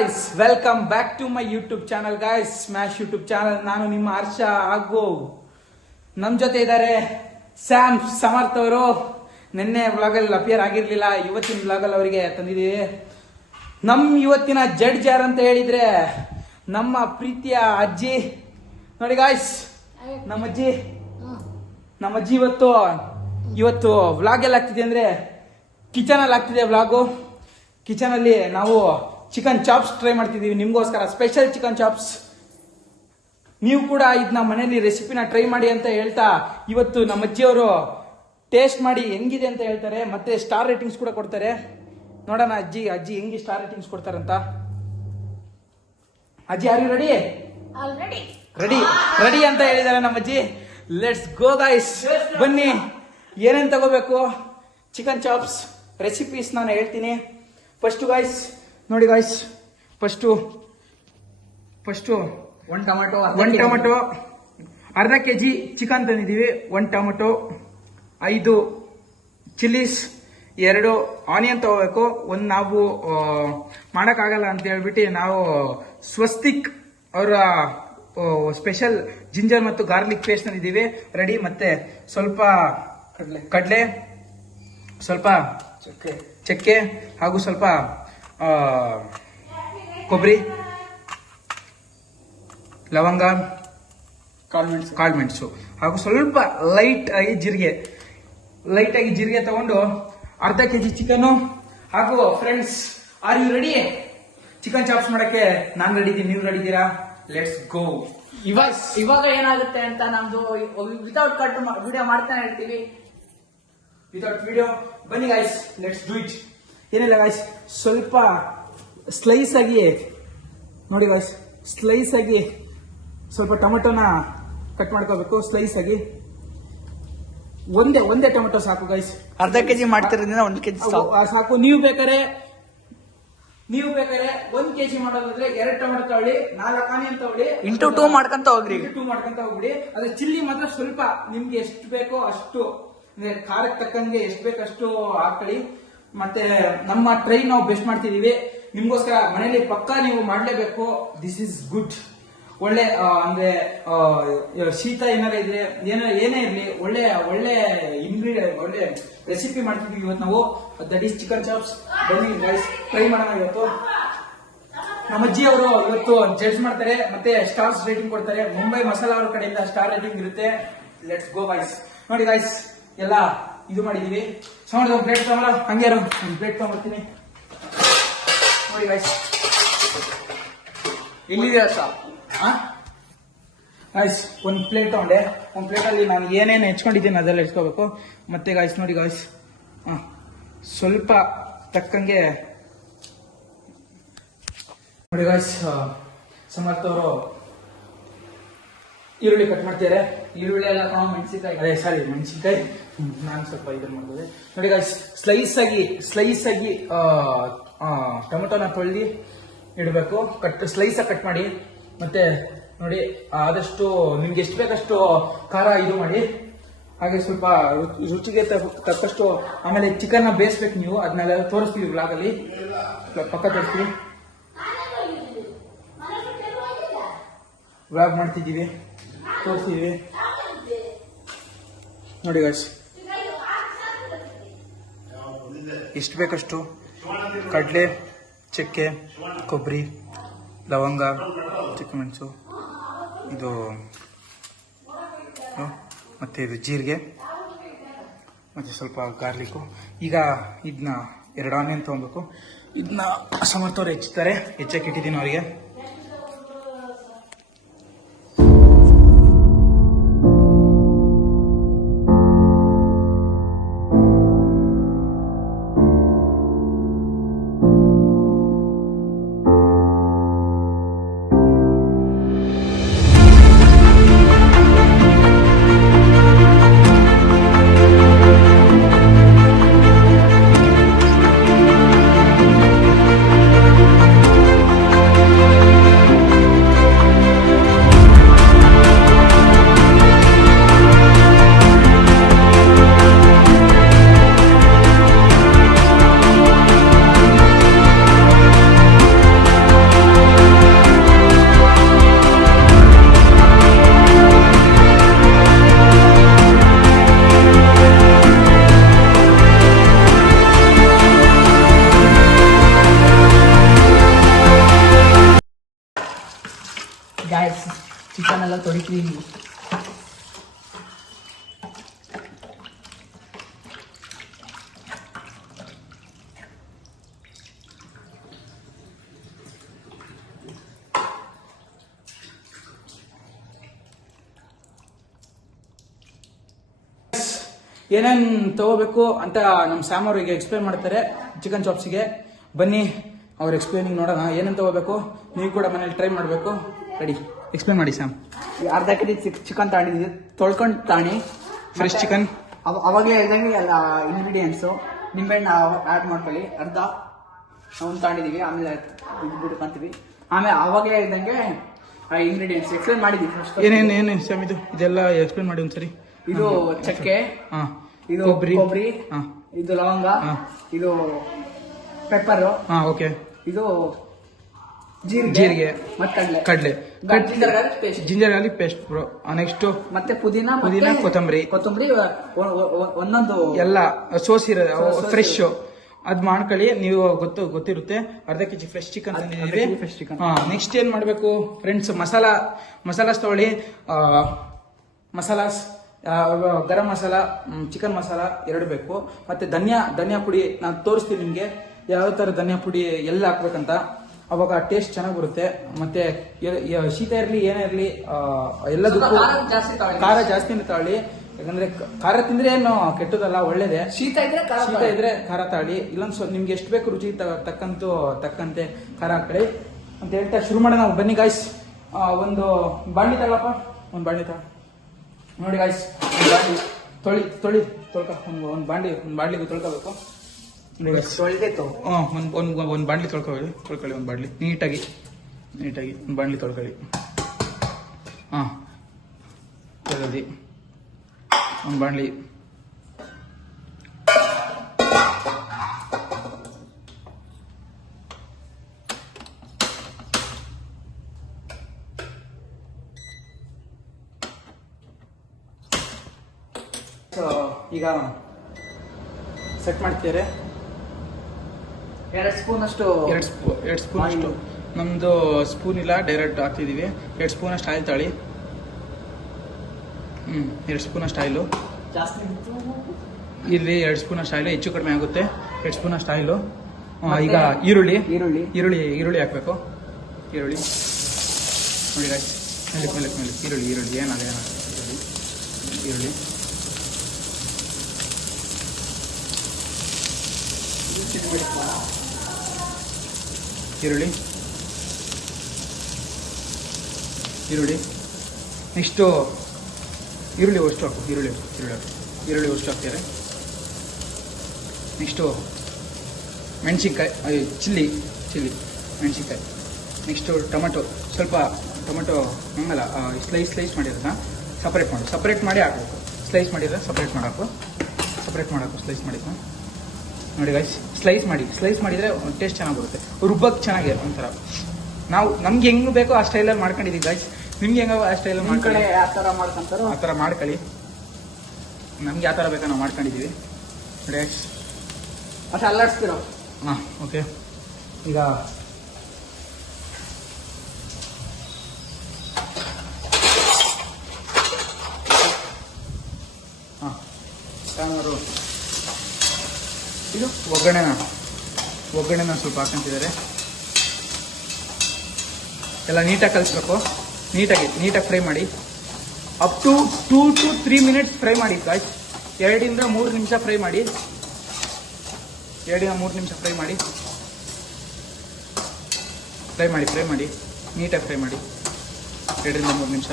Guys, welcome back to my YouTube channel guys, smash YouTube channel. ನಾನು ನಿಮ್ಮ ಹರ್ಷ. ಹಾಗೂ ನಮ್ಮ ಜೊತೆ ಇದ್ದಾರೆ ಸ್ಯಾಮ್ ಸಮರ್ಥ್ ಅವರು. ನಿನ್ನೆ ವ್ಲಾಗಲ್ಲಿ ಅಪಿಯರ್ ಆಗಿರ್ಲಿಲ್ಲ, ಇವತ್ತಿನ ವ್ಲಾಗಲ್ಲಿ ಅವರಿಗೆ ತಂದಿದ್ದೀವಿ. ನಮ್ಮ ಇವತ್ತಿನ ಜಡ್ಜ್ ಯಾರು ಅಂತ ಹೇಳಿದ್ರೆ ನಮ್ಮ ಪ್ರೀತಿಯ ಅಜ್ಜಿ. ನೋಡಿ ಗಾಯ್ಸ್, ನಮ್ಮ ಅಜ್ಜಿ ಇವತ್ತು ವ್ಲಾಗ್ ಎಲ್ಲ ಆಗ್ತಿದೆ ಅಂದ್ರೆ ಕಿಚನ್ ಅಲ್ಲಿ ಆಗ್ತಿದೆ ವ್ಲಾಗು. ಕಿಚನ್ ಅಲ್ಲಿ ನಾವು ಚಿಕನ್ ಚಾಪ್ಸ್ ಟ್ರೈ ಮಾಡ್ತಿದೀವಿ ನಿಮ್ಗೋಸ್ಕರ, ಸ್ಪೆಷಲ್ ಚಿಕನ್ ಚಾಪ್ಸ್. ನೀವು ಕೂಡ ಇದನ್ನ ಮನೆಯಲ್ಲಿ ರೆಸಿಪಿನ ಟ್ರೈ ಮಾಡಿ ಅಂತ ಹೇಳ್ತಾ ಇವತ್ತು ನಮ್ಮ ಅಜ್ಜಿಯವರು ಟೇಸ್ಟ್ ಮಾಡಿ ಹೆಂಗಿದೆ ಅಂತ ಹೇಳ್ತಾರೆ, ಮತ್ತೆ ಸ್ಟಾರ್ ರೇಟಿಂಗ್ಸ್ ಕೂಡ ಕೊಡ್ತಾರೆ. ನೋಡೋಣ ಅಜ್ಜಿ ಹೆಂಗಿ ಸ್ಟಾರ್ ರೇಟಿಂಗ್ಸ್ ಕೊಡ್ತಾರಂತ. ಅಜ್ಜಿ ಆರ್ ಯು ರೆಡಿ? ರೆಡಿ ಅಂತ ಹೇಳಿದ್ದಾರೆ ನಮ್ಮ ಅಜ್ಜಿ. ಲೆಟ್ಸ್ ಗೋ ಗಾಯ್ಸ್, ಬನ್ನಿ. ಏನೇನು ತಗೋಬೇಕು ಚಿಕನ್ ಚಾಪ್ಸ್ ರೆಸಿಪೀಸ್ ನಾನು ಹೇಳ್ತೀನಿ. ಫಸ್ಟ್ ಗಾಯ್ಸ್ ನೋಡಿ ಗಾಯ್ಸ್, ಫಸ್ಟು ಒಂದು ಟೊಮೆಟೊ, ಅರ್ಧ kg ಚಿಕನ್ ತಂದಿದ್ದೀವಿ. 1 ಟೊಮೆಟೊ, 5 ಚಿಲ್ಲೀಸ್, 2 ಆನಿಯನ್ ತಗೋಬೇಕು. ಒಂದು ನಾವು ಮಾಡೋಕ್ಕಾಗಲ್ಲ ಅಂತ ಹೇಳ್ಬಿಟ್ಟು ನಾವು ಸ್ವಸ್ತಿಕ್ ಅವರ ಸ್ಪೆಷಲ್ ಜಿಂಜರ್ ಮತ್ತು ಗಾರ್ಲಿಕ್ ಪೇಸ್ಟ್ ತಂದಿದ್ದೀವಿ ರೆಡಿ. ಮತ್ತೆ ಸ್ವಲ್ಪ ಕಡಲೆ, ಸ್ವಲ್ಪ ಚಕ್ಕೆ ಹಾಗೂ ಸ್ವಲ್ಪ ಕೊಬ್ಬರಿ, ಲವಂಗ, ಕಾಳುಮೆಣಸು ಹಾಗೂ ಸ್ವಲ್ಪ ಲೈಟ್ ಆಗಿ ಜೀರಿಗೆ ತಗೊಂಡು ಅರ್ಧ kg ಚಿಕನ್. ಹಾಗೂ friends, are you ready? Chicken chops ಮಾಡಕ್ಕೆ ನಾನು ರೆಡಿ ಇದ್ದೀನಿ, ನೀವು ರೆಡಿ ಇದ್ದೀರಾ? Let's go. ಇವಾಗ ಏನಾಗುತ್ತೆ ಅಂತ ನಮ್ದು ವಿತೌಟ್ ಕಟ್ ವಿಡಿಯೋ ಮಾಡ್ತಾನೆ ಇರ್ತೀವಿ. ವಿತೌಟ್ ವಿಡಿಯೋ ಬನ್ನಿ ಗಾಯ್ಸ್, ಲೆಟ್ಸ್ ಡೂ ಇಟ್. ಏನಿಲ್ಲ ಗಾಯ್ಸ್, ಸ್ವಲ್ಪ ಸ್ಲೈಸ್ ಆಗಿ ನೋಡಿ ಗಾಯ್ಸ್, ಸ್ಲೈಸ್ ಆಗಿ ಸ್ವಲ್ಪ ಟೊಮೆಟೊನ ಕಟ್ ಮಾಡ್ಕೋಬೇಕು ಸ್ಲೈಸ್ ಆಗಿ. ಒಂದೇ ಟೊಮೆಟೊ ಸಾಕು ಗಾಯ್ಸ್. ಅರ್ಧ kg ಮಾಡ್ತಿರೋದ್ರಿಂದ 1 kg ಸಾಕು. ನೀವು ಬೇಕಾದ್ರೆ 1 kg ಮಾಡೋದಾದ್ರೆ 2 ಟೊಮೆಟೊ ತಗೊಳ್ಳಿ, 4 ಆನಿಯನ್ ತಗೊಳ್ಳಿ, ಇಂಟು 2 ಮಾಡ್ಕೊಂತ ಹೋಗ್ರಿ. ಹೋಗ್ಬಿಡಿ. ಅದ್ರ ಚಿಲ್ಲಿ ಮಾತ್ರ ಸ್ವಲ್ಪ ನಿಮ್ಗೆ ಎಷ್ಟು ಬೇಕೋ ಅಷ್ಟು, ಅಂದ್ರೆ ಖಾರಕ್ಕೆ ತಕ್ಕಂಗೆ ಎಷ್ಟು ಬೇಕೋ ಅಷ್ಟು ಹಾಕೊಳ್ಳಿ. ಮತ್ತೆ ನಮ್ಮ ಟ್ರೈ ನಾವು ಬೆಸ್ಟ್ ಮಾಡ್ತಿದೀವಿ ನಿಮ್ಗೋಸ್ಕರ, ಮನೇಲಿ ಪಕ್ಕಾ ನೀವು ಮಾಡ್ಲೇಬೇಕು. This is good. ಒಳ್ಳೆ ಅಂದ್ರೆ ಶೀತ ಏನಾರ ಇದ್ರೆ ಏನೇ ಇರ್ಲಿ, ಒಳ್ಳೆ ಇಂಗ್ರೀಡಿಯಂಟ್, ಒಳ್ಳೆ ರೆಸಿಪಿ ಮಾಡ್ತಿದೀವಿ ಇವತ್ತು ನಾವು. That is chicken chops. ಬನ್ನಿ ಗೈಸ್, ಟ್ರೈ ಮಾಡೋಣ ಇವತ್ತು. ನಮ್ಮ ಅಜ್ಜಿ ಅವರು ಇವತ್ತು ಜಡ್ಜ್ ಮಾಡ್ತಾರೆ, ಮತ್ತೆ ಸ್ಟಾರ್ಸ್ ರೇಟಿಂಗ್ ಕೊಡ್ತಾರೆ. ಮುಂಬೈ ಮಸಾಲಾ ಅವ್ರ ಕಡೆಯಿಂದ ಸ್ಟಾರ್ ರೇಟಿಂಗ್ ಇರುತ್ತೆ. Let's go guys. ನೋಡಿ ಗೈಸ್, ಎಲ್ಲ ಇದು ಮಾಡಿದೀವಿ. ಸೌಂಡ್ ಒಂದು ಪ್ಲೇಟ್ ತಗೊಂಡ, ಹಂಗೆ ಒಂದು ಪ್ಲೇಟ್ ತಗೊಂಡ್ಬರ್ತೀನಿ. ನೋಡಿ ಗೈಸ್, ಎಲ್ಲಿದೆ ಸರ್? ಗಾಯ್ಸ್, ಒಂದು ಪ್ಲೇಟ್ ತಗೊಂಡೆ. ಒಂದು ಪ್ಲೇಟಲ್ಲಿ ನಾನು ಏನೇನು ಹೆಚ್ಕೊಂಡಿದ್ದೀನಿ ಅದೆಲ್ಲ ಹೆಚ್ಕೋಬೇಕು. ಮತ್ತೆ ಗಾಯ್ಸ್ ನೋಡಿ ಗಾಯ್ಸ್, ಸ್ವಲ್ಪ ತಕ್ಕಂಗೆ ನೋಡಿ ಗಾಯ್ಸ್, ಸಮರ್ಥ ಅವರು ಈರುಳ್ಳಿ ಕಟ್ ಮಾಡ್ತಿದ್ದಾರೆ. ಈರುಳ್ಳಿ ಎಲ್ಲ ಮೆಣಸಿನಕಾಯಿ, ಅದೇ ಸಾರಿ ಮೆಣಸಿನ್ಕಾಯಿ, ನಾನು ಸ್ವಲ್ಪ ಇದನ್ನ ಮಾಡ್ಬೋದು. ನೋಡಿ ಗಾಯ್ಸ್, ಸ್ಲೈಸ್ ಆಗಿ ಟೊಮೆಟೊನ ತೊಳೆದು ಇಡಬೇಕು. ಸ್ಲೈಸ್ ಆಗಿ ಕಟ್ ಮಾಡಿ. ಮತ್ತೆ ನೋಡಿ, ಆದಷ್ಟು ನಿಮ್ಗೆ ಎಷ್ಟು ಬೇಕಷ್ಟು ಖಾರ ಇದು ಮಾಡಿ. ಹಾಗೆ ಸ್ವಲ್ಪ ರುಚಿಗೆ ತಕ್ಕಷ್ಟು. ಆಮೇಲೆ ಚಿಕನ್ ನ ಬೇಯಿಸ್ಬೇಕು ನೀವು, ಅದನ್ನೆಲ್ಲ ತೋರಿಸ್ತೀವಿ ವ್ಲಾಗಲ್ಲಿ, ಪಕ್ಕ ತೋರಿಸ್ತೀವಿ. ವ್ಲಾಗ್ ಮಾಡ್ತಿದ್ದೀವಿ, ತೋರಿಸ್ತೀವಿ. ನೋಡಿ ಗಾಯ್ಸ್, ಎಷ್ಟು ಬೇಕಷ್ಟು ಕಡಲೆ, ಚಕ್ಕೆ, ಕೊಬ್ಬರಿ, ಲವಂಗ, ಚಿಕ್ಕಮೆಣಸು, ಇದು ಮತ್ತೆ ಇದು ಜೀರಿಗೆ, ಮತ್ತೆ ಸ್ವಲ್ಪ ಗಾರ್ಲಿಕ್ಕು. ಈಗ ಇದನ್ನ 2 ಆನಿಯನ್ ತೊಗೊಬೇಕು. ಇದನ್ನ ಸಮರ್ಥವ್ರು ಹೆಚ್ಚಕ್ಕೆ ಇಟ್ಟಿದ್ದೀನಿ ಅವರಿಗೆ. ತೊಳಿತೀವಿ. ಏನೇನ್ ತಗೋಬೇಕು ಅಂತ ನಮ್ಮ ಸ್ಯಾಮ್ ಅವರಿಗೆ ಎಕ್ಸ್ಪ್ಲೇನ್ ಮಾಡ್ತಾರೆ ಚಿಕನ್ ಚಾಪ್ಸಿಗೆ. ಬನ್ನಿ ಅವ್ರ ಎಕ್ಸ್ಪ್ಲೇನಿಂಗ್ ನೋಡೋಣ. ಏನೇನ್ ತಗೋಬೇಕು, ನೀವು ಕೂಡ ಮನೇಲಿ ಟ್ರೈ ಮಾಡಬೇಕು. ರೆಡಿ, ಎಕ್ಸ್ಪ್ಲೇನ್ ಮಾಡಿ ಸ್ಯಾಮ್. ಅರ್ಧ ಕೆಜಿ ಚಿಕನ್ ತಗೊಂಡಿದ್ದೀವಿ, ತೊಳ್ಕೊಂಡು ತಾಣಿ ಫ್ರೆಶ್ ಚಿಕನ್. ಅವಾಗಲೇ ಹೇಳ್ದಂಗೆ ಎಲ್ಲ ಇಂಗ್ರೀಡಿಯೆಂಟ್ಸು ನಿಂಬೆಹಣ್ಣು ಆ್ಯಡ್ ಮಾಡ್ಕೊಳ್ಳಿ. ಅರ್ಧ ನಾವು ತಗೊಂಡಿದ್ದೀವಿ, ಆಮೇಲೆ ಬಿಡ್ಕೊಂತೀವಿ. ಆಮೇಲೆ ಅವಾಗಲೇ ಹೇಳ್ದಂಗೆ ಇಂಗ್ರೀಡಿಯೆಂಟ್ಸ್ ಎಕ್ಸ್ಪ್ಲೇನ್ ಮಾಡಿದ್ದೀವಿ ಫಸ್ಟ್. ಏನೇನು ಸ್ಯಾಮ್ ಇದೆಲ್ಲ ಎಕ್ಸ್ಪ್ಲೇನ್ ಮಾಡಿ ಒಂದ್ಸರಿ. ಇದು ಚಕ್ಕೆ, ಇದು ಕೊಬ್ಬರಿ, ಇದು ಲವಂಗ, ಇದು ಪೆಪ್ಪರ್, ಓಕೆ, ಇದು ಜೀರಿಗೆ ಮತ್ತೆ ಕಡಲೆ, ginger garlic paste bro. Next ಮತ್ತೆ ಪುದೀನ, ಕೊತ್ತಂಬರಿ ಒಂದೊಂದು ಎಲ್ಲ ಸೋಸಿರೋ ಫ್ರೆಶ್ ಅದ್ ಮಾಡ್ಕೊಳ್ಳಿ. ನೀವು ಗೊತ್ತಿರುತ್ತೆ. ಅರ್ಧ ಕೆಜಿ ಫ್ರೆಶ್ ಚಿಕನ್ ತಂದಿದ್ದೀವಿ. ನೆಕ್ಸ್ಟ್ ಏನ್ ಮಾಡ್ಬೇಕು ಫ್ರೆಂಡ್ಸ್, ಮಸಾಲಾಸ್ ತಗೊಳ್ಳಿ. ಮಸಾಲಾಸ್ ಗರಂ ಮಸಾಲ, ಚಿಕನ್ ಮಸಾಲ 2 ಬೇಕು. ಮತ್ತೆ ಧನಿಯಾ ಪುಡಿ ನಾನು ತೋರಿಸ್ತೀನಿ ನಿಮ್ಗೆ ಯಾವ ತರ ಧನಿಯಾ ಪುಡಿ ಎಲ್ಲ ಹಾಕ್ಬೇಕಂತ. ಅವಾಗ ಟೇಸ್ಟ್ ಚೆನ್ನಾಗಿ ಬರುತ್ತೆ. ಮತ್ತೆ ಶೀತ ಇರ್ಲಿ ಏನೇ ಇರ್ಲಿ ಎಲ್ಲದಕ್ಕೂ ಖಾರ ಜಾಸ್ತಿನೇ ತಗೊಳ್ಳಿ. ಯಾಕಂದ್ರೆ ಖಾರ ತಿಂದ್ರೆ ಏನು ಕೆಟ್ಟದಲ್ಲ, ಒಳ್ಳೇದೇ. ಶೀತ ಇದ್ರೆ ಖಾರ ತಗೊಳ್ಳಿ. ಇಲ್ಲೊಂದ್ ಸ್ವಲ್ಪ ನಿಮ್ಗೆ ಎಷ್ಟು ಬೇಕು ರುಚಿ ತಕ್ಕಂತೆ ಖಾರ ಹಾಕೊಳ್ಳಿ ಅಂತ ಹೇಳ್ತಾ ಶುರು ಮಾಡೋಣ. ಬನ್ನಿ ಗಾಯ್ಸ್. ಒಂದು ಬಾಂಡ್ಲಿ ತಗೊಳಪ್ಪ, ಒಂದು ಬಾಂಡ್ಲಿ ತಗೊಳ್ಳಿ. ನೋಡಿ ಗಾಯ್ಸ್, ತೊಳ್ಕೊ. ಒಂದು ಬಾಂಡ್ಲಿಗೆ ತೊಳ್ಕೋಬೇಕು. ಒಂದು ಬಾಂಡ್ಲಿ ತೊಳ್ಕೊಳ್ಳಿ. ಒಂದು ಬಾಂಡ್ಲಿ ನೀಟಾಗಿ ಒಂದು ಬಾಂಡ್ಲಿ ತೊಳ್ಕೊಳ್ಳಿ. ತೊಳೆದಿ ಒಂದು ಬಾಂಡ್ಲಿ. ಈಗ ಸೆಟ್ ಮಾಡ್ತೀರಿ. 2 ಸ್ಪೂನ್ ಅಷ್ಟು ನಮ್ದು ಸ್ಪೂನ್ ಇಲ್ಲ, ಡೈರೆಕ್ಟ್ ಹಾಕ್ತಿದೀವಿ. 2 ಸ್ಪೂನ್ ಅಷ್ಟು ಆಯಿಲ್ ತಾಳಿ. 2 ಸ್ಪೂನ್ ಅಷ್ಟು ಆಯಿಲು ಜಾಸ್ತಿ ಇಲ್ಲಿ. 2 ಸ್ಪೂನ್ ಅಷ್ಟು ಆಯಿಲು, ಹೆಚ್ಚು ಕಡಿಮೆ ಆಗುತ್ತೆ. 2 ಸ್ಪೂನ್ ಅಷ್ಟು ಆಯಿಲು. ಈಗ ಈರುಳ್ಳಿ ಹಾಕ್ಬೇಕು. ಈರುಳ್ಳಿ ನೋಡಿ ಗಾಯ್ಸ್, ಮೇಲೆ ಈರುಳ್ಳಿ ಏನಾಗ ಈರುಳ್ಳಿ ನೆಕ್ಸ್ಟು ಈರುಳ್ಳಿ ಅಷ್ಟು ಹಾಕು. ಈರುಳ್ಳಿ ಅಷ್ಟು ಹಾಕ್ತಾರೆ. ನೆಕ್ಸ್ಟು ಮೆಣಸಿನ್ಕಾಯಿ, ಚಿಲ್ಲಿ ಮೆಣಸಿನ್ಕಾಯಿ. ನೆಕ್ಸ್ಟು ಸ್ವಲ್ಪ ಟೊಮೆಟೊ ಹಂಗಲ್ಲ, ಸ್ಲೈಸ್ ಮಾಡಿರೋದನ್ನ ಸಪ್ರೇಟ್ ಮಾಡಿ ಹಾಕಬೇಕು. ಸ್ಲೈಸ್ ಮಾಡಿದ್ರೆ ಸಪ್ರೇಟ್ ಮಾಡಾಕು. ಸ್ಲೈಸ್ ಮಾಡಿದ್ದು ನೋಡಿ ಗೈಸ್. ಸ್ಲೈಸ್ ಮಾಡಿದ್ರೆ ಟೇಸ್ಟ್ ಚೆನ್ನಾಗಿ ಬರುತ್ತೆ, ರುಬ್ಬಕ್ಕೆ ಚೆನ್ನಾಗಿ ಒಂಥರ. ನಮ್ಗೆ ಹೆಂಗ್ ಬೇಕೋ ಆ ಸ್ಟೈಲಲ್ಲಿ ಮಾಡ್ಕೊಂಡಿದ್ದೀವಿ ಗೈಸ್. ನಿಮ್ಗೆ ಹೆಂಗ ಆ ಸ್ಟೈಲಲ್ಲಿ ಮಾಡ್ಕೊಳ್ಳಿ, ಆ ಥರ ಮಾಡ್ಕೊಳ್ಳಿ. ನಮ್ಗೆ ಯಾವ ಥರ ಬೇಕೋ ನಾವು ಮಾಡ್ಕೊಂಡಿದ್ದೀವಿ ನೋಡಿ. ಅಷ್ಟು ಅಲ್ಲಾಡಿಸ್ತಿರೋ. ಓಕೆ. ಈಗ ಇದು ಒಗ್ಗರಣೆನ ಸ್ವಲ್ಪ ಹಾಕೊಂತಿದ್ದಾರೆ. ಎಲ್ಲ ನೀಟಾಗಿ ಕಲಿಸ್ಬೇಕು. ನೀಟಾಗಿ ಫ್ರೈ ಮಾಡಿ. Up to 2 to 3 minutes fry ಮಾಡಿ ಗಾಯ್ಸ್. 2 ಇಂದ 3 ನಿಮಿಷ ಫ್ರೈ ಮಾಡಿ. ನೀಟಾಗಿ ಫ್ರೈ ಮಾಡಿ. 2 ಇಂದ 3 ನಿಮಿಷ.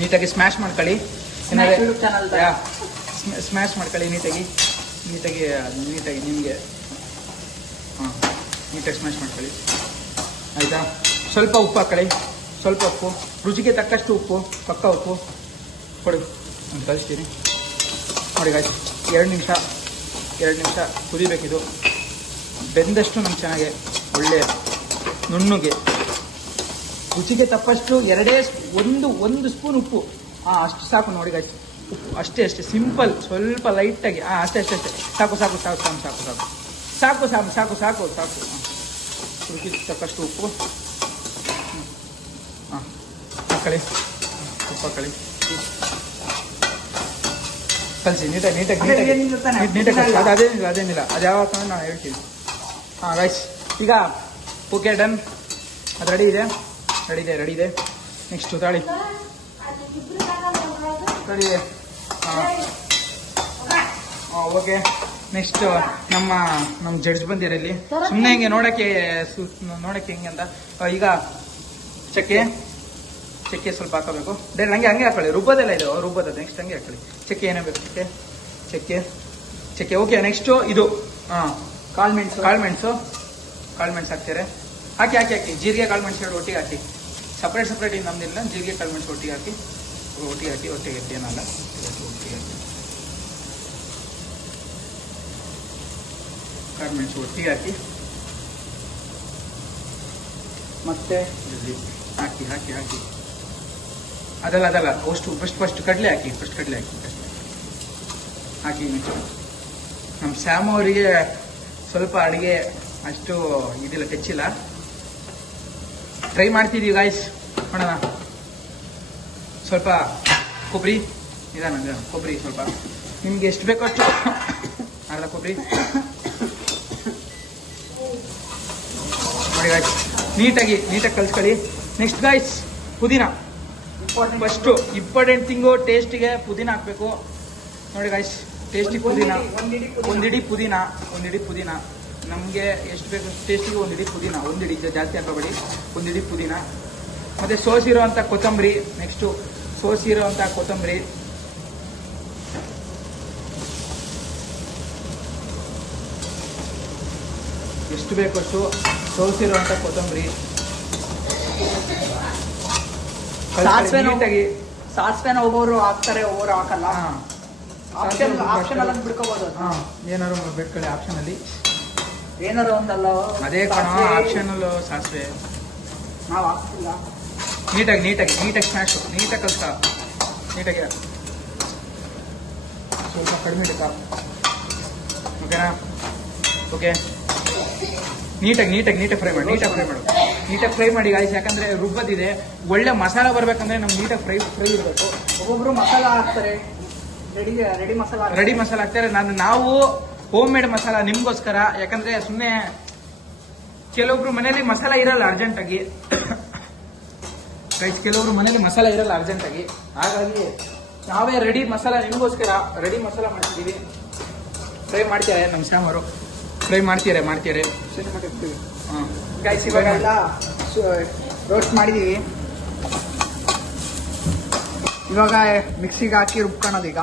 ನೀಟಾಗಿ ಸ್ಮ್ಯಾಶ್ ಮಾಡ್ಕೊಳ್ಳಿ. ಸ್ಮ್ಯಾಶ್ ಮಾಡ್ಕೊಳ್ಳಿ ನೀಟಾಗಿ ನಿಮಗೆ. ನೀಟಾಗಿ ಸ್ಮ್ಯಾಶ್ ಮಾಡ್ಕೊಳ್ಳಿ ಆಯಿತಾ. ಸ್ವಲ್ಪ ಉಪ್ಪು ಹಾಕೊಳ್ಳಿ, ರುಚಿಗೆ ತಕ್ಕಷ್ಟು ಉಪ್ಪು, ಪಕ್ಕ ಉಪ್ಪು ಕೊಡಿ. ನಾನು ಕಳಿಸ್ತೀನಿ ನೋಡಿ ಗಾಯ್ಸ್. 2 ನಿಮಿಷ ಕುದಿಬೇಕಿದು. ಬೆಂದಷ್ಟು ನಮ್ಗೆ ಚೆನ್ನಾಗಿ ಒಳ್ಳೆ ನುಣ್ಣಗೆ. ರುಚಿಗೆ ತಪ್ಪಷ್ಟು ಒಂದು ಸ್ಪೂನ್ ಉಪ್ಪು. ಅಷ್ಟು ಸಾಕು ನೋಡಿ ಗಾಯ್ಸ್. ಉಪ್ಪು ಅಷ್ಟೇ ಸಿಂಪಲ್, ಸ್ವಲ್ಪ ಲೈಟಾಗಿ. ಅಷ್ಟೇ ಸಾಕು. ಸಾಕು ಸಾಕು ಸಾಕು ಸಾಕು ಸಾಕು. ರುಚಿಗೆ ತಕ್ಕಷ್ಟು ಉಪ್ಪು ಹಾಂ ಹಾಕಳಿ, ಉಪ್ಪು ಹಾಕಳಿ, ಕಲಿಸಿ ನೀಟಾಗಿ ನೀಟಾಗಿ ನೀಟಾಗಿ ಕಲಿಸಿ. ಅದೇನಿಲ್ಲ ಅದು ಯಾವಾಗ ನಾನು ಹೇಳ್ತೀನಿ. ಹಾಂ ರೈಸ್ ಈಗ ಓಕೆ ಡನ್. ಅದು ರೆಡಿ ಇದೆ. ನೆಕ್ಸ್ಟ್ ತಾಳಿ ರೆಡಿ ಇದೆ. ಹಾಂ ಓಕೆ. ನೆಕ್ಸ್ಟ್ ನಮ್ಮ ಜಡ್ಜ್ ಬಂದಿರ ಇಲ್ಲಿ ಸುಮ್ಮನೆ ಹಿಂಗೆ ನೋಡಕ್ಕೆ ಹಿಂಗೆ ಅಂತ. ಈಗ ಚಕ್ಕೆ ಸ್ವಲ್ಪ ಹಾಕೋಬೇಕು. ಡೈರೆಕ್ಟ್ ಹಂಗೆ ಹಾಕೊಳ್ಳಿ. ರುಬ್ಬೋದೆಲ್ಲ ಇದೆ, ರುಬ್ಬೋದ ನೆಕ್ಸ್ಟ್ ಹಂಗೆ ಹಾಕೊಳ್ಳಿ. ಚಕ್ಕೆ ಏನೇ ಬೇಕು, ಚಕ್ಕೆ ಓಕೆ. ನೆಕ್ಸ್ಟು ಇದು ಹಾಂ ಕಾಳುಮೆಣಸು ಹಾಕ್ತಾರೆ. ಹಾಕಿ ಜೀರಿಗೆ ಕಾಳುಮೆಣಸು ಎರಡು ಒಟ್ಟಿಗೆ ಹಾಕಿ. ಸಪ್ರೇಟ್ ಈಗ ನಮ್ದಿಲ್ಲ. ಜೀರಿಗೆ ಕಾಳುಮೆಣಸು ಒಟ್ಟಿಗೆ ಹಾಕಿ ಏನಲ್ಲ ಒಟ್ಟಿಗೆ ಹಾಕಿ ಕಾಳುಮೆಣಸು ಒಟ್ಟಿಗೆ ಹಾಕಿ ಮತ್ತೆ ಹಾಕಿ ಅದಲ್ಲ ಫಸ್ಟ್ ಕಡಲೆ ಹಾಕಿ. ನಮ್ಮ ಸ್ಯಾಮ್ ಅವರಿಗೆ ಸ್ವಲ್ಪ ಅಡುಗೆ ಅಷ್ಟು ಇದಿಲ್ಲ, ಟಚ್ಚಿಲ್ಲ. ಟ್ರೈ ಮಾಡ್ತಿದ್ದೀವಿ ಗಾಯ್ಸ್, ಮಾಡೋಣ. ಸ್ವಲ್ಪ ಕೊಬ್ಬರಿ ಕೊಬ್ಬರಿ ಸ್ವಲ್ಪ ನಿಮ್ಗೆ ಎಷ್ಟು ಬೇಕೋ ಅಷ್ಟು ಅರ್ಧ ಕೊಬ್ಬರಿ ನೋಡಿ ಗಾಯ್ಸ್. ನೀಟಾಗಿ ಕಲ್ಸ್ಕೊಳ್ಳಿ. ನೆಕ್ಸ್ಟ್ ಗಾಯ್ಸ್ ಪುದೀನ ಫಸ್ಟು ಇಂಪಾರ್ಟೆಂಟ್ ಥಿಂಗು. ಟೇಸ್ಟಿಗೆ ಪುದೀನ ಹಾಕಬೇಕು ನೋಡಿ ಗಾಯ್ಸ್. ಟೇಸ್ಟಿಗೆ ಪುದೀನ ಒಂದಿಡಿ ಪುದೀನ ನಮಗೆ ಎಷ್ಟು ಬೇಕು ಟೇಸ್ಟಿಗೆ ಒಂದಿಡಿ ಪುದೀನ, ಒಂದಿಡಿ ಜಾಸ್ತಿ ಹಾಕೋಬೇಡಿ. ಒಂದಿಡಿ ಪುದೀನ ಮತ್ತು ಸೋಸಿರೋವಂಥ ಕೊತ್ತಂಬರಿ. ನೆಕ್ಸ್ಟು ಸೋಸಿರೋವಂಥ ಕೊತ್ತಂಬರಿ ಎಷ್ಟು ಬೇಕಷ್ಟು ಸೋಸಿರುವಂಥ ಕೊತ್ತಂಬರಿ. ಸಾಸಿವೆನ ಒಬ್ಬರು ಹಾಕ್ತಾರೆ, ಒಬ್ಬರು ಹಾಕಲ್ಲ. ಆಪ್ಷನ್ ಬಿಡ್ಕೋಬಹುದು. ಏನಾರು ಬಿಟ್ಕೊಳ್ಳಿ ಆಪ್ಷನಲ್ಲಿ. ಏನಾರು ಒಂದಲ್ಲ ಅದೇ ಕಣ ಆಪ್ಷನಲ್ ಸಾಸಿವೆ. ನಾವು ಹಾಕ್ತಿಲ್ಲ. ನೀಟಾಗಿ ಸ್ಮ್ಯಾಶ್ ನೀಟಾಗಿ ಕಲ್ಸ. ನೀಟಾಗಿ ಸ್ವಲ್ಪ ಕಡಿಮೆ ಬೇಕಾ? ಓಕೆನಾ? ಓಕೆ. ನೀಟಾಗಿ ಫ್ರೈ ಮಾಡಿ. ನೀಟಾಗಿ ಫ್ರೈ ಮಾಡಿ ಗಾಯ್ಸ್. ಯಾಕಂದ್ರೆ ರುಬ್ಬದಿದೆ. ಒಳ್ಳೆ ಮಸಾಲ ಬರ್ಬೇಕಂದ್ರೆ ನಮ್ಗೆ ನೀಟಾಗಿ ಫ್ರೈ ಇರಬೇಕು. ಒಬ್ಬೊಬ್ರು ಮಸಾಲ ಹಾಕ್ತಾರೆ, ರೆಡಿ ಮಸಾಲ ಹಾಕ್ತಾರೆ. ನಾವು ಹೋಮ್ ಮೇಡ್ ಮಸಾಲ ನಿಮ್ಗೋಸ್ಕರ. ಯಾಕಂದ್ರೆ ಸುಮ್ಮನೆ ಕೆಲವೊಬ್ರು ಮನೇಲಿ ಮಸಾಲ ಇರಲ್ಲ ಅರ್ಜೆಂಟಾಗಿ ಗೈಸ್, ಕೆಲವೊಬ್ರು ಮನೇಲಿ ಮಸಾಲ ಇರಲ್ಲ ಅರ್ಜೆಂಟಾಗಿ. ಹಾಗಾಗಿ ನಾವೇ ರೆಡಿ ಮಸಾಲ ನಿಮ್ಗೋಸ್ಕರ ರೆಡಿ ಮಸಾಲ ಮಾಡ್ತಿದ್ದೀವಿ. ಫ್ರೈ ಮಾಡ್ತಾರೆ ನಮ್ಮ ಶ್ಯಾಮ್ ಅವರು. ಫ್ರೈ ಮಾಡ್ತೀರಾ? ಹಾಂ ಗೈಸ್ ಇವಾಗೆಲ್ಲ ರೋಸ್ಟ್ ಮಾಡಿದೀವಿ. ಇವಾಗ ಮಿಕ್ಸಿಗೆ ಹಾಕಿ ರುಬ್ಕೊಳ್ಳೋದು. ಈಗ